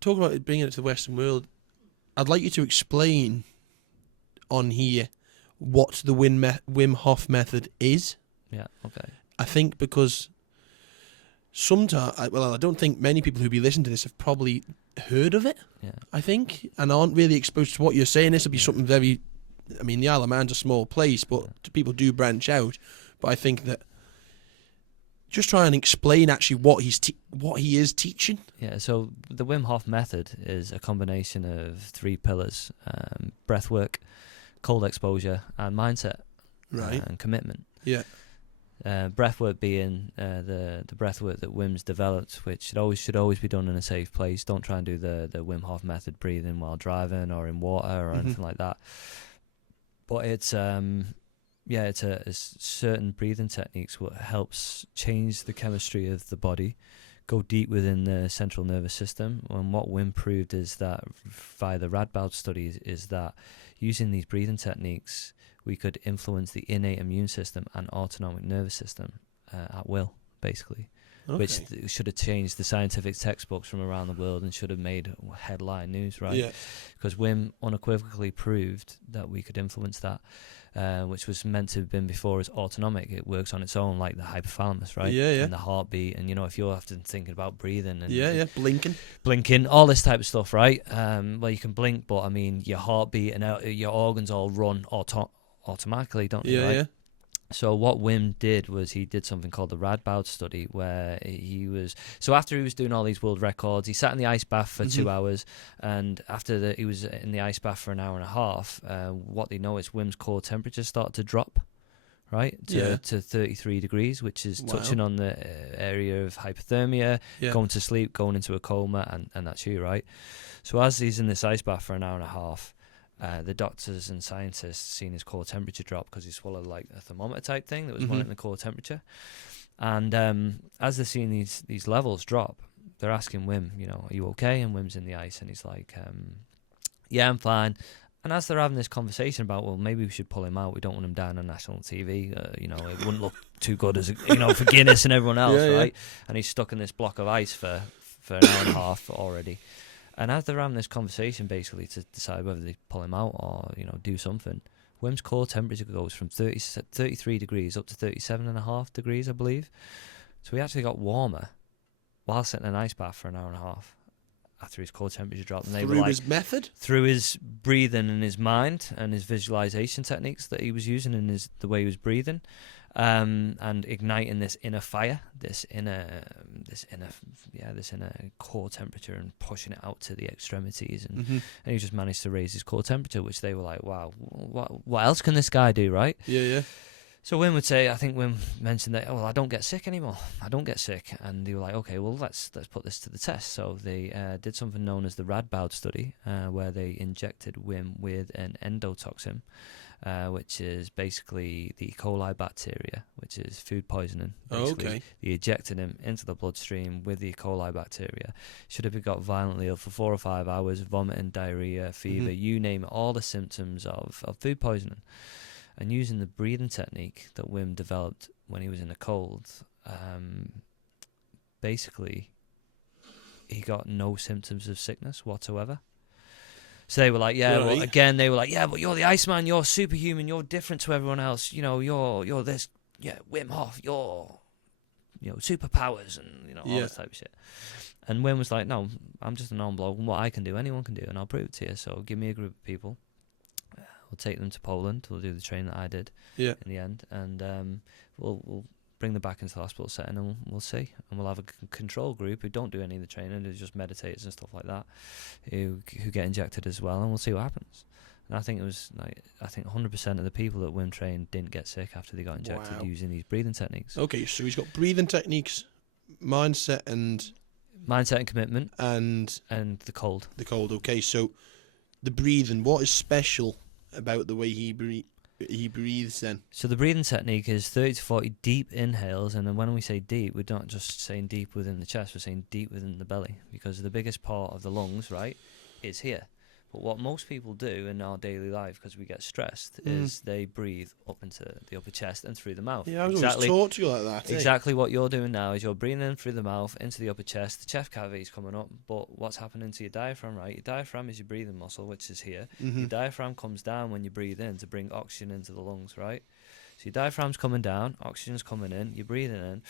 talking about bringing it to the Western world, I'd like you to explain on here what the Wim Hof Method is. Yeah, okay. I think because sometimes, I don't think many people who be listening to this have probably heard of it. Yeah. I think, and aren't really exposed to what you're saying. This will be something very. I mean, the Isle of Man's a small place, but people do branch out. But I think that just try and explain actually what he is teaching. Yeah. So the Wim Hof Method is a combination of 3 pillars: breath work, cold exposure, and mindset, right, and commitment. Yeah. Breathwork being the breathwork that Wim's developed, which should always be done in a safe place. Don't try and do the Wim Hof Method breathing while driving or in water or anything like that. But it's certain breathing techniques what helps change the chemistry of the body, go deep within the central nervous system. And what Wim proved is that via the Radboud studies is that using these breathing techniques, we could influence the innate immune system and autonomic nervous system at will, basically, which should have changed the scientific textbooks from around the world and should have made headline news, right? Yeah. Because Wim unequivocally proved that we could influence that, which was meant to have been before as autonomic. It works on its own, like the hypothalamus, right? Yeah. And the heartbeat, and if you're often thinking about breathing and blinking, all this type of stuff, right? Well, you can blink, but I mean, your heartbeat and your organs all run automatically, don't they? Right? So what Wim did was he did something called the Radboud study, where after he was doing all these world records, he sat in the ice bath for 2 hours, and after he was in the ice bath for an hour and a half, what they noticed, Wim's core temperature started to drop, right, to 33 degrees, which is touching on the area of hypothermia, going to sleep, going into a coma, and that's you, right? So as he's in this ice bath for an hour and a half, the doctors and scientists seen his core temperature drop because he swallowed like a thermometer type thing that was monitoring the core temperature. And as they're seeing these levels drop, they're asking Wim, are you okay? And Wim's in the ice, and he's like, yeah, I'm fine. And as they're having this conversation about, well, maybe we should pull him out. We don't want him down on national TV. It wouldn't look too good as for Guinness and everyone else, right? And he's stuck in this block of ice for an hour and a half already. And as they're having this conversation, basically, to decide whether they pull him out or, do something, Wim's core temperature goes from 33 degrees up to 37.5 degrees, I believe. So he actually got warmer while sitting in an ice bath for an hour and a half after his core temperature dropped. And through his method? Through his breathing and his mind and his visualization techniques that he was using and the way he was breathing. And igniting this inner fire, this inner core temperature, and pushing it out to the extremities, and he just managed to raise his core temperature, which they were like, wow, what else can this guy do, right? Yeah. So Wim would say, I think Wim mentioned that, I don't get sick anymore. I don't get sick. And they were like, okay, well, let's put this to the test. So they did something known as the Radboud study, where they injected Wim with an endotoxin, which is basically the E. coli bacteria, which is food poisoning. Basically. Okay. They ejected him into the bloodstream with the E. coli bacteria. Should have got violently ill for 4 or 5 hours, vomiting, diarrhea, fever, you name it, all the symptoms of food poisoning. And using the breathing technique that Wim developed when he was in the cold, basically, he got no symptoms of sickness whatsoever. So they were like, but you're the Iceman, you're superhuman, you're different to everyone else. You're this, Wim Hof, you're, superpowers and, all this type of shit. And Wim was like, no, I'm just a normal bloke, and what I can do, anyone can do, and I'll prove it to you. So give me a group of people. We'll take them to Poland. We'll do the training that I did in the end, and we'll bring them back into the hospital setting, and we'll see. And we'll have a control group who don't do any of the training, who just meditators and stuff like that, who get injected as well, and we'll see what happens. And I think it was 100% of the people that Wim trained didn't get sick after they got injected using these breathing techniques. Okay, so he's got breathing techniques, mindset and commitment, and the cold. The cold. Okay, so the breathing. What is special about the way he breathes then? So the breathing technique is 30 to 40 deep inhales, and then when we say deep, we're not just saying deep within the chest, we're saying deep within the belly, because the biggest part of the lungs, right, is here. But what most people do in our daily life, because we get stressed, is they breathe up into the upper chest and through the mouth. Yeah, I was always taught to you like that. Exactly what you're doing now is you're breathing in through the mouth, into the upper chest, the chest cavity is coming up, but what's happening to your diaphragm, right? Your diaphragm is your breathing muscle, which is here. Your diaphragm comes down when you breathe in to bring oxygen into the lungs, right? So your diaphragm's coming down, oxygen's coming in, you're breathing in.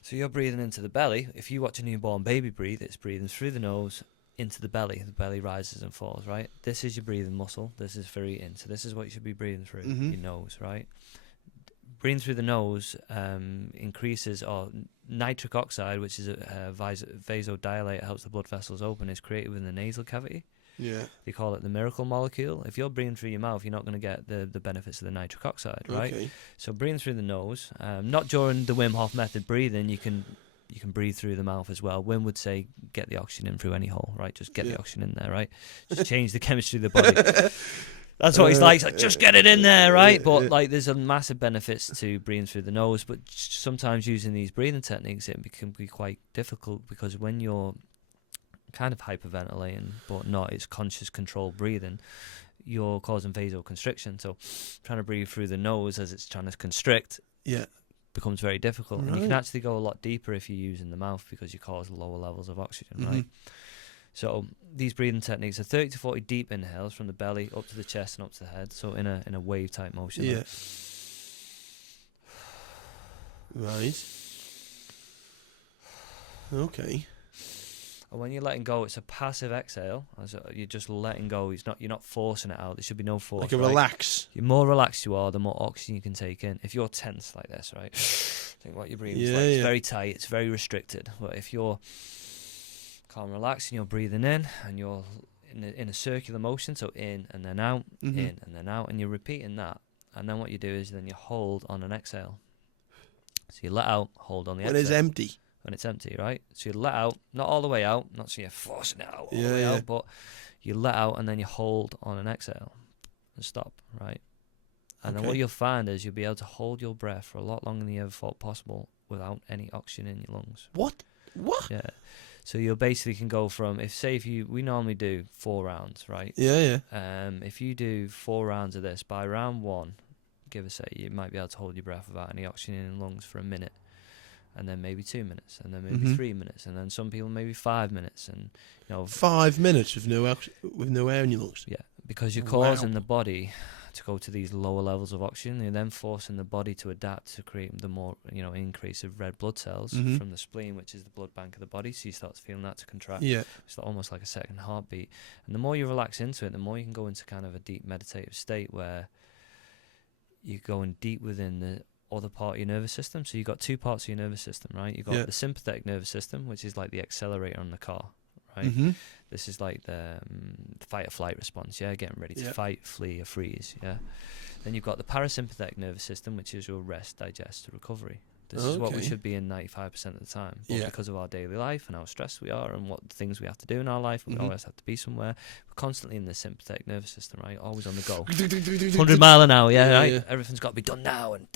So you're breathing into the belly. If you watch a newborn baby breathe, it's breathing through the nose, into the belly rises and falls, right? This is your breathing muscle, this is for eating, so this is what you should be breathing through, your nose, right? Breathing through the nose increases, or nitric oxide, which is a vasodilator, helps the blood vessels open, is created within the nasal cavity. They call it the miracle molecule. If you're breathing through your mouth, you're not going to get the benefits of the nitric oxide, right? Okay. So breathing through the nose, not during the Wim Hof Method breathing, you can breathe through the mouth as well. Wim would say, get the oxygen in through any hole, right? Just get the oxygen in there, right? Just change the chemistry of the body. That's what he's like. He's like, just get it in there, right? But there's a massive benefits to breathing through the nose, but sometimes using these breathing techniques, it can be quite difficult, because when you're kind of hyperventilating, but not, it's conscious controlled breathing, you're causing vasoconstriction. So trying to breathe through the nose as it's trying to constrict, becomes very difficult. Right. And you can actually go a lot deeper if you're using the mouth, because you cause lower levels of oxygen, right? So these breathing techniques are 30 to 40 deep inhales from the belly up to the chest and up to the head, so in a wave type motion. Right. Okay. And when you're letting go, it's a passive exhale. You're just letting go. You're not forcing it out. There should be no force. Like a relax. The more relaxed you are, the more oxygen you can take in. If you're tense like this, right? Think what you're breathing is like. It's very tight. It's very restricted. But if you're calm, relaxed, and you're breathing in, and you're in a circular motion, so in and then out, in and then out, and you're repeating that. And then what you do is then you hold on an exhale. So you let out, hold on the exhale. When it's empty. When it's empty, right? So you let out, not all the way out, not so you're forcing it out all the way out, but you let out and then you hold on an exhale and stop, right? And then what you'll find is you'll be able to hold your breath for a lot longer than you ever thought possible without any oxygen in your lungs. What? Yeah. So you basically can go from, we normally do 4 rounds, right? Yeah. If you do 4 rounds of this, by round 1, give or say, you might be able to hold your breath without any oxygen in your lungs for a minute, and then maybe 2 minutes, and then maybe 3 minutes, and then some people maybe 5 minutes, and 5 minutes with no air in your lungs. Yeah, because you're causing the body to go to these lower levels of oxygen. You're then forcing the body to adapt to create the more increase of red blood cells from the spleen, which is the blood bank of the body. So you start feeling that to contract. Yeah, it's almost like a second heartbeat. And the more you relax into it, the more you can go into kind of a deep meditative state where you're going deep within the other part of your nervous system. So you've got 2 parts of your nervous system, right? You've got the sympathetic nervous system, which is like the accelerator on the car, right? This is like the fight or flight response, getting ready to fight, flee, or freeze, Then you've got the parasympathetic nervous system, which is your rest, digest, recovery. This is what we should be in 95% of the time. But because of our daily life and how stressed we are and what things we have to do in our life, we always have to be somewhere. We're constantly in the sympathetic nervous system, right? Always on the go. 100 mile an hour, right? Everything's got to be done now, and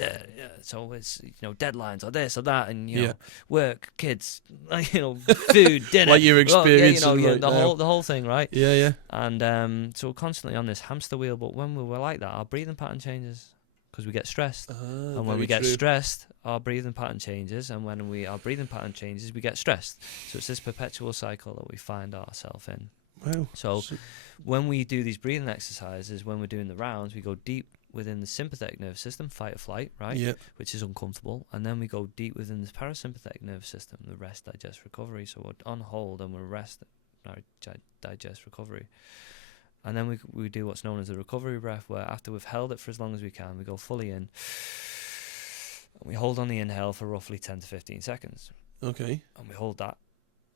so it's deadlines or this or that, and work, kids, food, dinner, like your experience, the whole thing, right? Yeah. And so we're constantly on this hamster wheel. But when we're like that, our breathing pattern changes. Because we get stressed, and when we get stressed, our breathing pattern changes, and when our breathing pattern changes, we get stressed. So it's this perpetual cycle that we find ourselves in. Wow. So when we do these breathing exercises, when we're doing the rounds, we go deep within the sympathetic nervous system, fight or flight, right? Yeah. Which is uncomfortable, and then we go deep within the parasympathetic nervous system, the rest, digest, recovery. So we're on hold and we're rest, digest, recovery. And then we do what's known as the recovery breath, where after we've held it for as long as we can, we go fully in. And we hold on the inhale for roughly 10 to 15 seconds. Okay. And we hold that.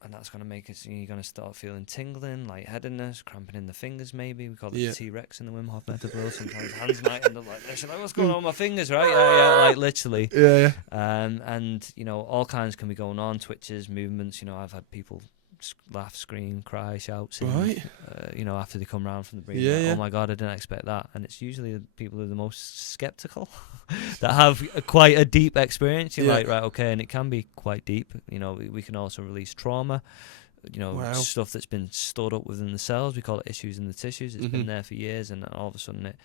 And that's going to make us, you're going to start feeling tingling, lightheadedness, cramping in the fingers maybe. We call it the T-Rex in the Wim Hof Method. Sometimes hands might end up like this. You're like, what's going on with my fingers, right? Yeah, like literally. Yeah. And, all kinds can be going on, twitches, movements. I've had people laugh, scream, cry, shout, sing, right. After they come round from the breathing. Oh my God, I didn't expect that. And it's usually the people who are the most skeptical that have quite a deep experience. You're like, right, okay, and it can be quite deep. We can also release trauma, stuff that's been stored up within the cells. We call it issues in the tissues. It's been there for years, and all of a sudden it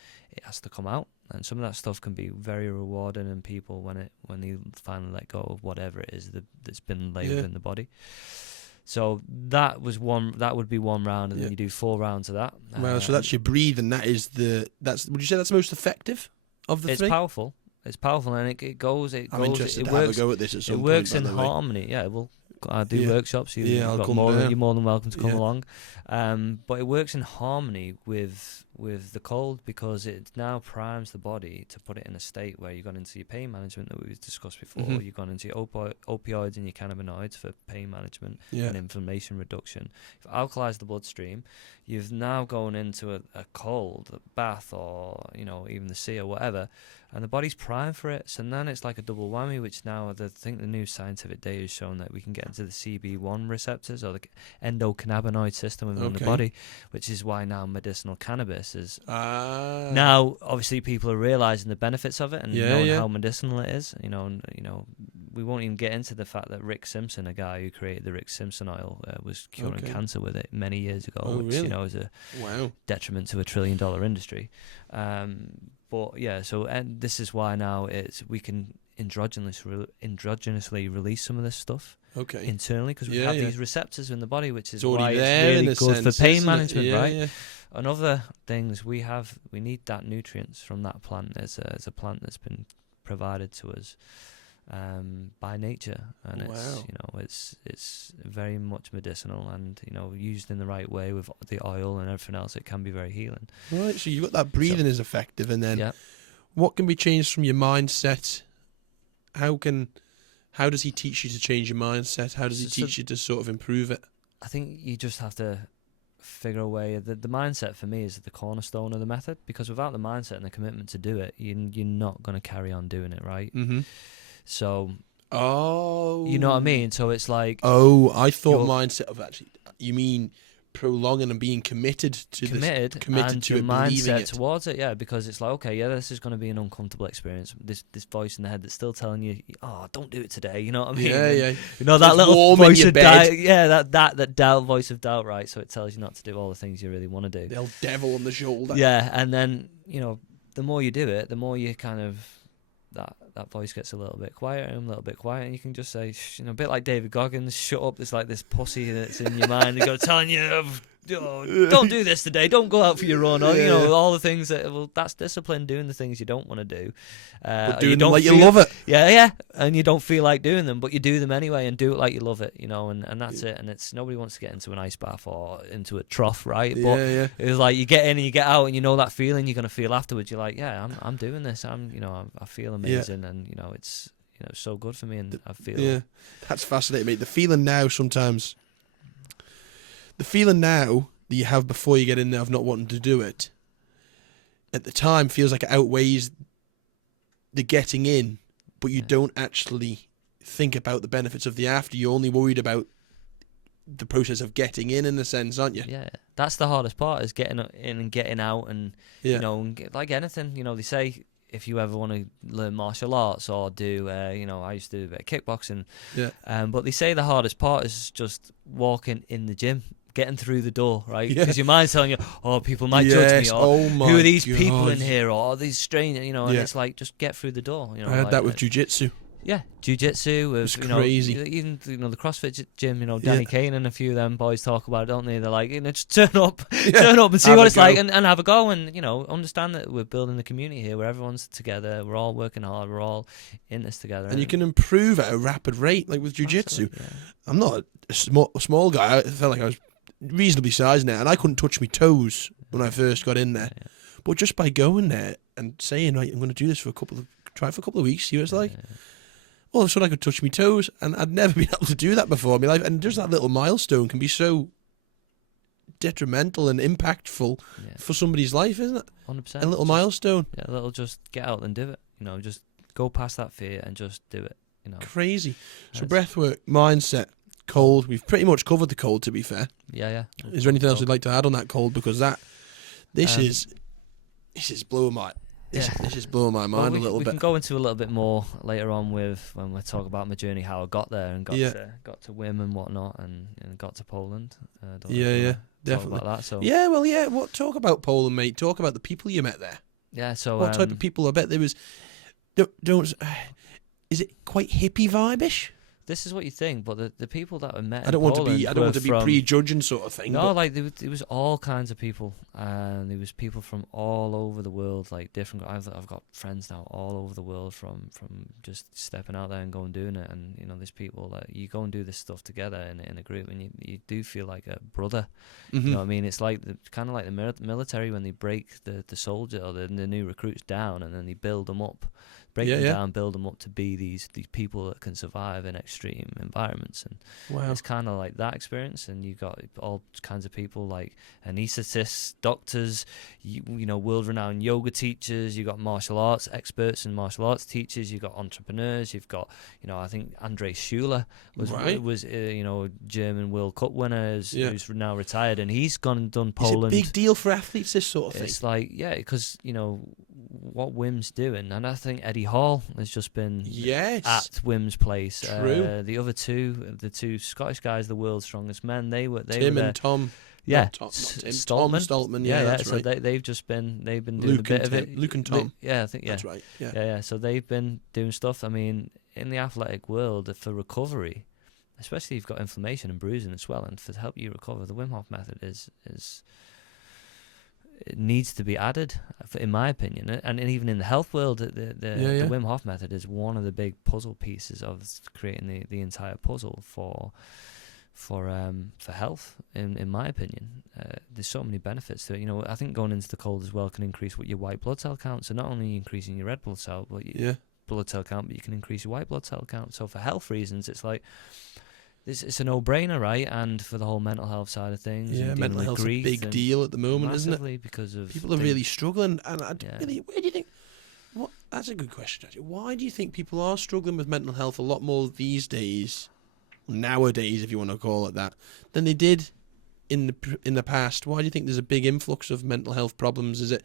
has to come out. And some of that stuff can be very rewarding in people when they finally let go of whatever it is that's been laid within the body. So that would be 1 round, and then you do 4 rounds of that. Well, so that's your breathing. Would you say that's the most effective of the 3? It's powerful. It's powerful, and it goes. I'm interested to have a go at this at some point. It works in harmony. Yeah, well, I do workshops. You're more than welcome to come along. But it works in harmony with the cold, because it now primes the body to put it in a state where you've gone into your pain management that we've discussed before. You've gone into your opioids and your cannabinoids for pain management and inflammation reduction. You've alkalized the bloodstream. You've now gone into a cold, a bath, or even the sea or whatever, and the body's primed for it. So then it's like a double whammy, which now I think the new scientific data has shown that we can get into the CB1 receptors, or the endocannabinoid system within the body, which is why now medicinal cannabis is now obviously people are realizing the benefits of it and knowing how medicinal it is. We won't even get into the fact that Rick Simpson, a guy who created the Rick Simpson oil, was curing cancer with it many years ago, which is a detriment to $1 trillion industry. And this is why now we can androgynously release some of this stuff internally, because we have these receptors in the body, which is why it's really good for pain management, right? And other things we need that nutrients from that plant. It's a plant that's been provided to us by nature, and Wow. it's very much medicinal, and used in the right way with the oil and everything else, it can be very healing. Right, so you've got that breathing is effective, and then what can be changed from your mindset? How does he teach you to change your mindset? How does he teach you to sort of improve it? I think you just have to figure a way. The mindset for me is the cornerstone of the method, because without the mindset and the commitment to do it, you're not going to carry on doing it, right? Mm-hmm. So, you know what I mean? So it's like... I thought mindset of actually... You mean prolonging and being committed to and to your it, mindset it. towards it, because it's like, okay, this is going to be an uncomfortable experience. This voice in the head that's still telling you, oh, don't do it today. You know what I mean? Yeah. That little voice of doubt. That doubt, voice of doubt, right? So it tells you not to do all the things you really want to do. The old devil on the shoulder. Yeah, and then the more you do it, the more you kind of that voice gets a little bit quieter and a little bit quieter, and you can just say, a bit like David Goggins, shut up. There's like this pussy that's in your mind, telling you, don't do this today, don't go out for your run, or all the things that's discipline, doing the things you don't want to do, but doing them like you love it. And you don't feel like doing them, but you do them anyway, and do it like you love it, and that's it. And it's nobody wants to get into an ice bath or into a trough, right? But it's like you get in and you get out, and that feeling you're gonna feel afterwards. You're like, I'm doing this. I feel amazing, and it's so good for me, and I feel that's fascinating, mate. The feeling now that you have before you get in there of not wanting to do it, at the time feels like it outweighs the getting in, but you don't actually think about the benefits of the after. You're only worried about the process of getting in a sense, aren't you? Yeah, that's the hardest part, is getting in and getting out, and like anything, they say, if you ever want to learn martial arts or do, I used to do a bit of kickboxing, but they say the hardest part is just walking in the gym, getting through the door, right? Because your mind's telling you, oh, people might judge me, or who are these people in here, or these strangers, and it's like, just get through the door. I had that with jiu-jitsu. Yeah, jiu-jitsu with, crazy. Even the CrossFit gym, Danny Kane and a few of them boys talk about it, don't they? They're like, just turn up and see what it's like, and have a go, and understand that we're building a community here where everyone's together, we're all working hard, we're all in this together, and you can improve at a rapid rate, like with jiu-jitsu. I'm not a small guy. I felt like I was reasonably sized now, and I couldn't touch my toes when I first got in there. But just by going there and saying, right, I'm going to do this for a couple of weeks, see what it's like. All of a sudden I could touch my toes, and I'd never been able to do that before in my life. And just that little milestone can be so detrimental and impactful for somebody's life, isn't it? 100%. A little milestone. Yeah, a little, just get out and do it. Just go past that fear and just do it. Crazy. So breathwork, mindset, cold. We've pretty much covered the cold, to be fair. Yeah. Is there anything else you'd like to add on that cold? Because this is blowing my... This is blowing my mind a little bit. We can go into a little bit more later on when we talk about my journey, how I got there and got to Wim and whatnot, and got to Poland. Definitely. Talk about that. So talk about Poland, mate. Talk about the people you met there. Yeah. So what type of people? I bet there was. Don't. Is it quite hippie vibe-ish? This is what you think, but the people that I met. I don't want to be prejudging sort of thing. No, like there was all kinds of people, and there was people from all over the world, like different. I've got friends now all over the world from just stepping out there and going doing it, and there's people that you go and do this stuff together in a group, and you do feel like a brother. Mm-hmm. You know what I mean? It's like kind of like the military when they break the soldier or the new recruits down, and then they build them up. Break them down, build them up to be these people that can survive in extreme environments, and it's kind of like that experience. And you've got all kinds of people like anaesthetists, doctors, world-renowned yoga teachers. You've got martial arts experts and martial arts teachers. You've got entrepreneurs. You've got, I think Andre Schuler was German World Cup winner, who's now retired, and he's gone and done Poland. It's a big deal for athletes, this sort of thing. It's like because what Wim's doing, and I think Eddie Hall has just been at Wim's place. True. The two Scottish guys, the world's strongest men, they were Tim and Tom. Yeah, Stoltman. Yeah, that's right. So they've been doing a bit of it. Luke and Tom. I think that's right. Yeah. So they've been doing stuff. I mean, in the athletic world, for recovery, especially if you've got inflammation and bruising and swelling, to help you recover, the Wim Hof Method is it needs to be added, in my opinion. And even in the health world, the Wim Hof Method is one of the big puzzle pieces of creating the entire puzzle for health, in my opinion. There's so many benefits to it. You know, I think going into the cold as well can increase your white blood cell count. So not only increasing your red blood cell, but blood cell count, but you can increase your white blood cell count. So for health reasons, it's like it's a no-brainer, right? And for the whole mental health side of things, mental health's a big deal at the moment, isn't it? Because of people are really struggling. And really, where do you think? What? That's a good question, actually. Why do you think people are struggling with mental health a lot more these days? Nowadays, if you want to call it that, than they did in the past. Why do you think there's a big influx of mental health problems? Is it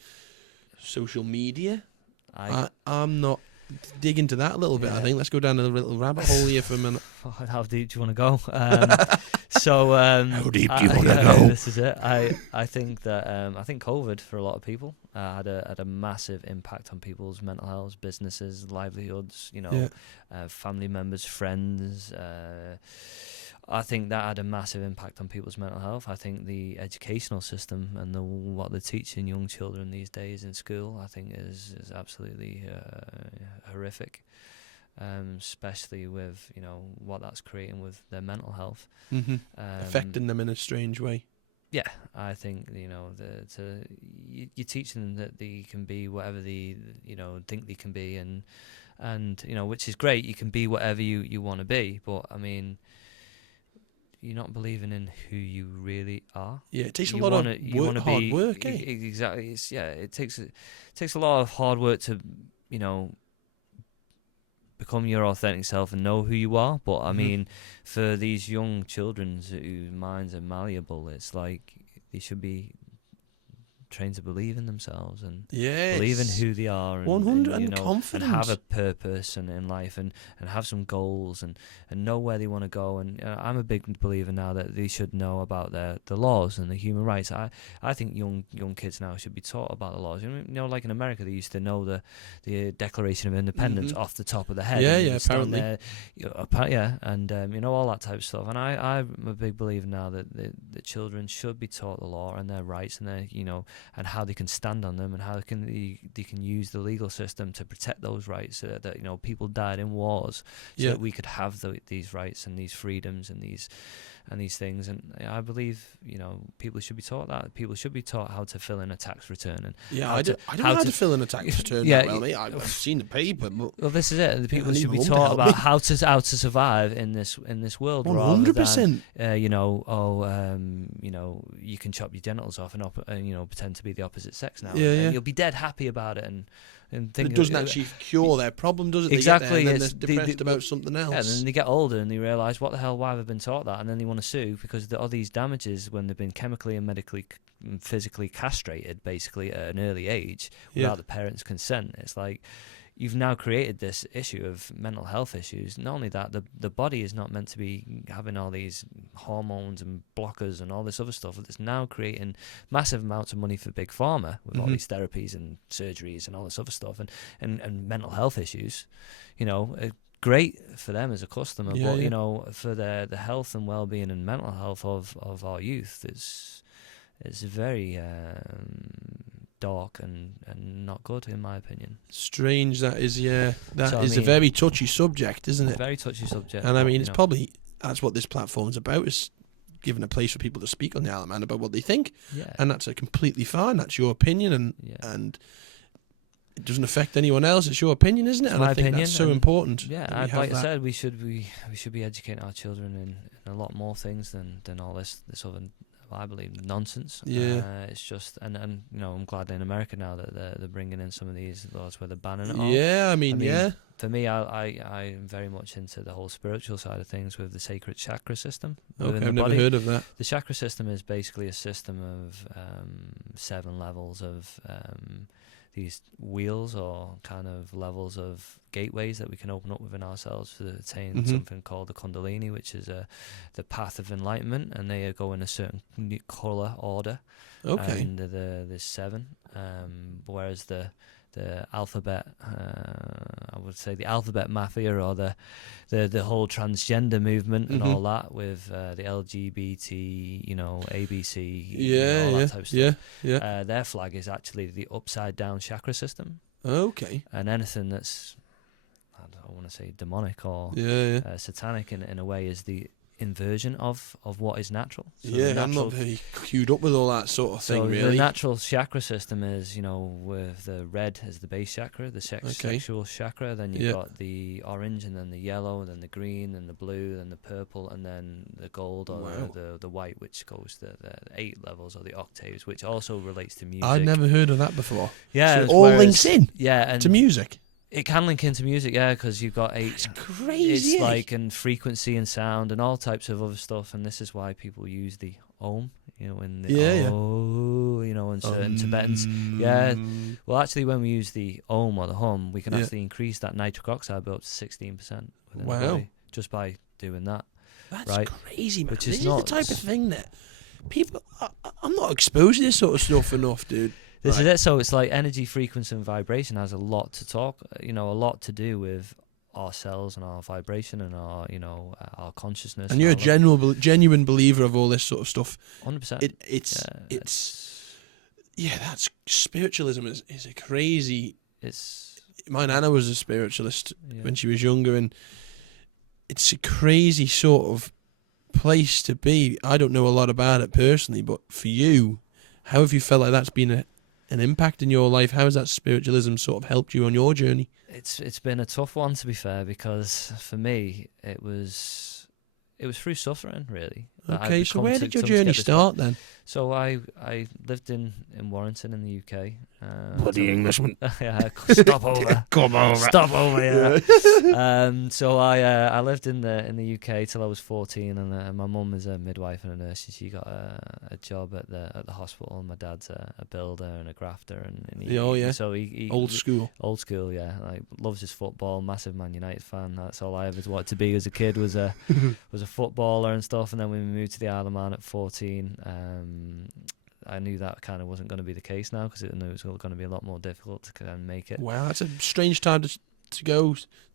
social media? I'm not. Dig into that a little bit. I think let's go down a little rabbit hole here for a minute. How deep do you want to go? How deep do you want to go? This is it. I think that I think COVID for a lot of people had a massive impact on people's mental health, businesses, livelihoods. Family members, friends. I think that had a massive impact on people's mental health. I think the educational system and what they're teaching young children these days in school, I think is absolutely horrific, especially with what that's creating with their mental health, affecting them in a strange way. Yeah, I think you're teaching them that they can be whatever they think they can be, and which is great. You can be whatever you want to be, but I mean, you're not believing in who you really are. Yeah, it takes a lot of hard work. Exactly. It takes a lot of hard work to become your authentic self and know who you are. But I mean, for these young children whose minds are malleable, it's like they should be trained to believe in themselves and believe in who they are, and 100 and confidence, and have a purpose in life, and have some goals, and know where they want to go. And I'm a big believer now that they should know about the laws and the human rights. I think young kids now should be taught about the laws. Like in America, they used to know the Declaration of Independence off the top of their head. Apparently. And all that type of stuff. And I'm a big believer now that the children should be taught the law and their rights, and their and how they can stand on them, and how they can use the legal system to protect those rights, so that people died in wars, so that we could have these rights and these freedoms and these things. And I believe people should be taught that. People should be taught how to fill in a tax return. And I don't know how to fill in a tax return. I've seen the paper, but well, this is it. The people should be taught about how to survive in this world. 100%. You can chop your genitals off and pretend to be the opposite sex now. And you'll be dead happy about it, and think it doesn't actually cure their problem, does it? Exactly. And then they're depressed about something else. Yeah, and then they get older and they realise, what the hell, why have I been taught that? And then they want to sue because there are these damages when they've been chemically and medically and physically castrated, basically, at an early age without the parents' consent. It's like, you've now created this issue of mental health issues. Not only that, the body is not meant to be having all these hormones and blockers and all this other stuff. It's now creating massive amounts of money for Big Pharma with all these therapies and surgeries and all this other stuff, and mental health issues. Great for them as a customer, but for the health and well-being and mental health of our youth, it's very dark and not good, in my opinion. Strange that is. A very touchy subject, isn't it? Very touchy subject. And I mean, it's probably, that's what this platform's about, is giving a place for people to speak on the Isle of Man about what they think. And that's completely fine. That's your opinion, and it doesn't affect anyone else. It's your opinion, isn't it? It's and I think opinion, that's so important. Yeah, like I said, we should be educating our children in a lot more things than all this other, I believe, nonsense. It's just, and I'm glad in America now that they're bringing in some of these laws where they're banning it all. I mean, for me, I'm very much into the whole spiritual side of things with the sacred chakra system. Okay, I've never heard of that. The chakra system is basically a system of 7 levels of these wheels, or kind of levels of gateways that we can open up within ourselves to attain something called the Kundalini, which is the path of enlightenment, and they go in a certain colour order. Okay. And there's 7, whereas the alphabet, I would say the alphabet mafia, or the whole transgender movement and all that, with the LGBT, ABC, all that type of stuff. Their flag is actually the upside down chakra system. Okay. And anything that's, I don't want to say demonic or satanic in a way, is the inversion of what is natural. So I'm not very queued up with all that sort of thing, really. The natural chakra system is, with the red as the base chakra, the sexual chakra, then you've got the orange, and then the yellow, then the green, and the blue, then the purple, and then the gold, or the white, which goes to the 8 levels, or the octaves, which also relates to music. I'd never heard of that before. Yeah. So it all links in to music. It can link into music, because you've got 8. It's crazy. It's and frequency and sound and all types of other stuff, and this is why people use the Om, in the in certain Tibetans. Yeah. Well, actually, when we use the Om or the Hum, we can actually increase that nitric oxide by up to 16% within the body, just by doing that. That's crazy, man. Which this is is the type of thing that people... I'm not exposed to this sort of stuff enough, dude. This is it. So it's like energy, frequency, and vibration has a lot to a lot to do with our cells and our vibration and our, our consciousness. And you're a genuine believer of all this sort of stuff. 100%. That's spiritualism is a crazy. It's my nana was a spiritualist when she was younger, and it's a crazy sort of place to be. I don't know a lot about it personally, but for you, how have you felt like that's been an impact in your life? How has that spiritualism sort of helped you on your journey? It's been a tough one, to be fair, because for me it was through suffering, really. Okay, so where did your journey start then? So I lived in Warrington in the UK. Bloody Englishman. Stop over. Come over. Stop over, yeah. So I lived in the UK till I was 14, and my mum is a midwife and a nurse, and she got a job at the hospital, and my dad's a builder and a grafter, and so he old school, yeah. Like, loves his football, massive Man United fan. That's all I ever wanted to be as a kid, was a footballer and stuff. And then when we moved to the Isle of Man at 14, I knew that kind of wasn't going to be the case now, because I knew it was going to be a lot more difficult to kind of make it. Wow, that's a strange time to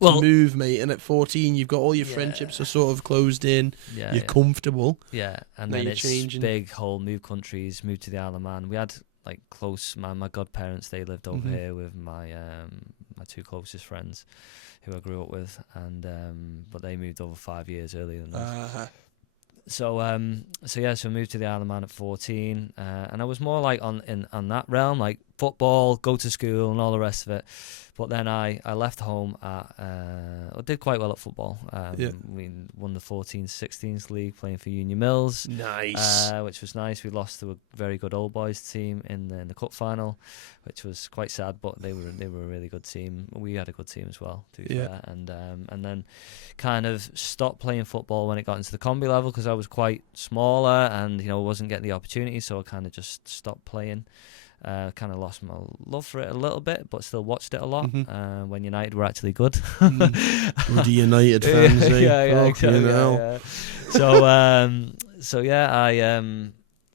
move, mate. And at 14, you've got all your friendships are sort of closed in. Yeah, you're comfortable. Yeah, and then it's changing. Big whole move countries, moved to the Isle of Man. We had like close, my godparents, they lived over here with my 2 closest friends who I grew up with, and but they moved over 5 years earlier than us. So I moved to the Isle of Man at 14, and I was more like on that realm, like football, go to school, and all the rest of it. But then I left home I did quite well at football. We won the 14-16s league playing for Union Mills. Nice. Which was nice. We lost to a very good old boys team in the cup final, which was quite sad, but they were a really good team. We had a good team as well, to be fair. And then kind of stopped playing football when it got into the combi level, because I was quite smaller and wasn't getting the opportunity, so I kind of just stopped playing. Kind of lost my love for it a little bit, but still watched it a lot when United were actually good. Bloody United fans, exactly.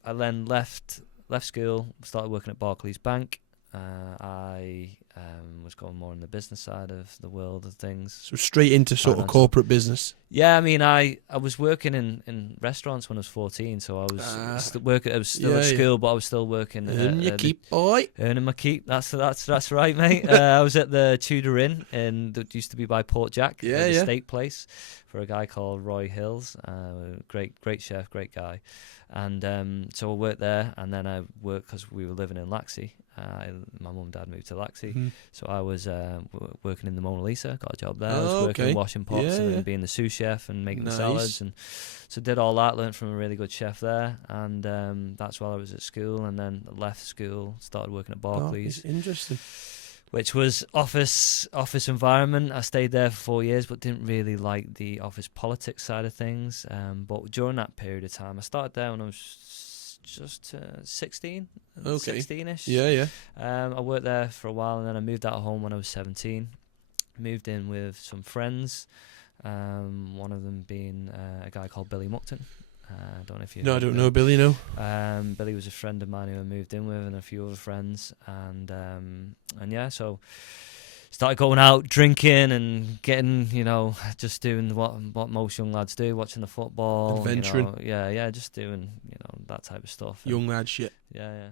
I then left school, started working at Barclays Bank. I was going more in the business side of the world of things. So straight into sort of corporate business. Yeah, I mean, I was working in restaurants when I was 14, so I was still working. I was still at school, but I was still working. Earning your keep, boy. Earning my keep. That's right, mate. I was at the Tudor Inn, that used to be by Port Jack, the steak place, for a guy called Roy Hills. Great chef, great guy. And so I worked there, and then I worked because we were living in Laxey. My mum and dad moved to Laxey, so I was working in the Mona Lisa, got a job there. I was working washing pots and then being the sous chef and making the salads, and so did all that, learned from a really good chef there, and that's while I was at school, and then left school, started working at Barclays. Interesting. Which was office environment. I stayed there for 4 years, but didn't really like the office politics side of things. But during that period of time, I started there when I was just 16, 16-ish. Yeah. I worked there for a while, and then I moved out of home when I was 17. Moved in with some friends, one of them being a guy called Billy Muckton. I don't know if you. No, I don't know Billy. No. Billy was a friend of mine who I moved in with, and a few other friends, and yeah, so started going out drinking and getting, just doing what most young lads do, watching the football, adventuring. Yeah, just doing that type of stuff. Young lad shit. Yeah.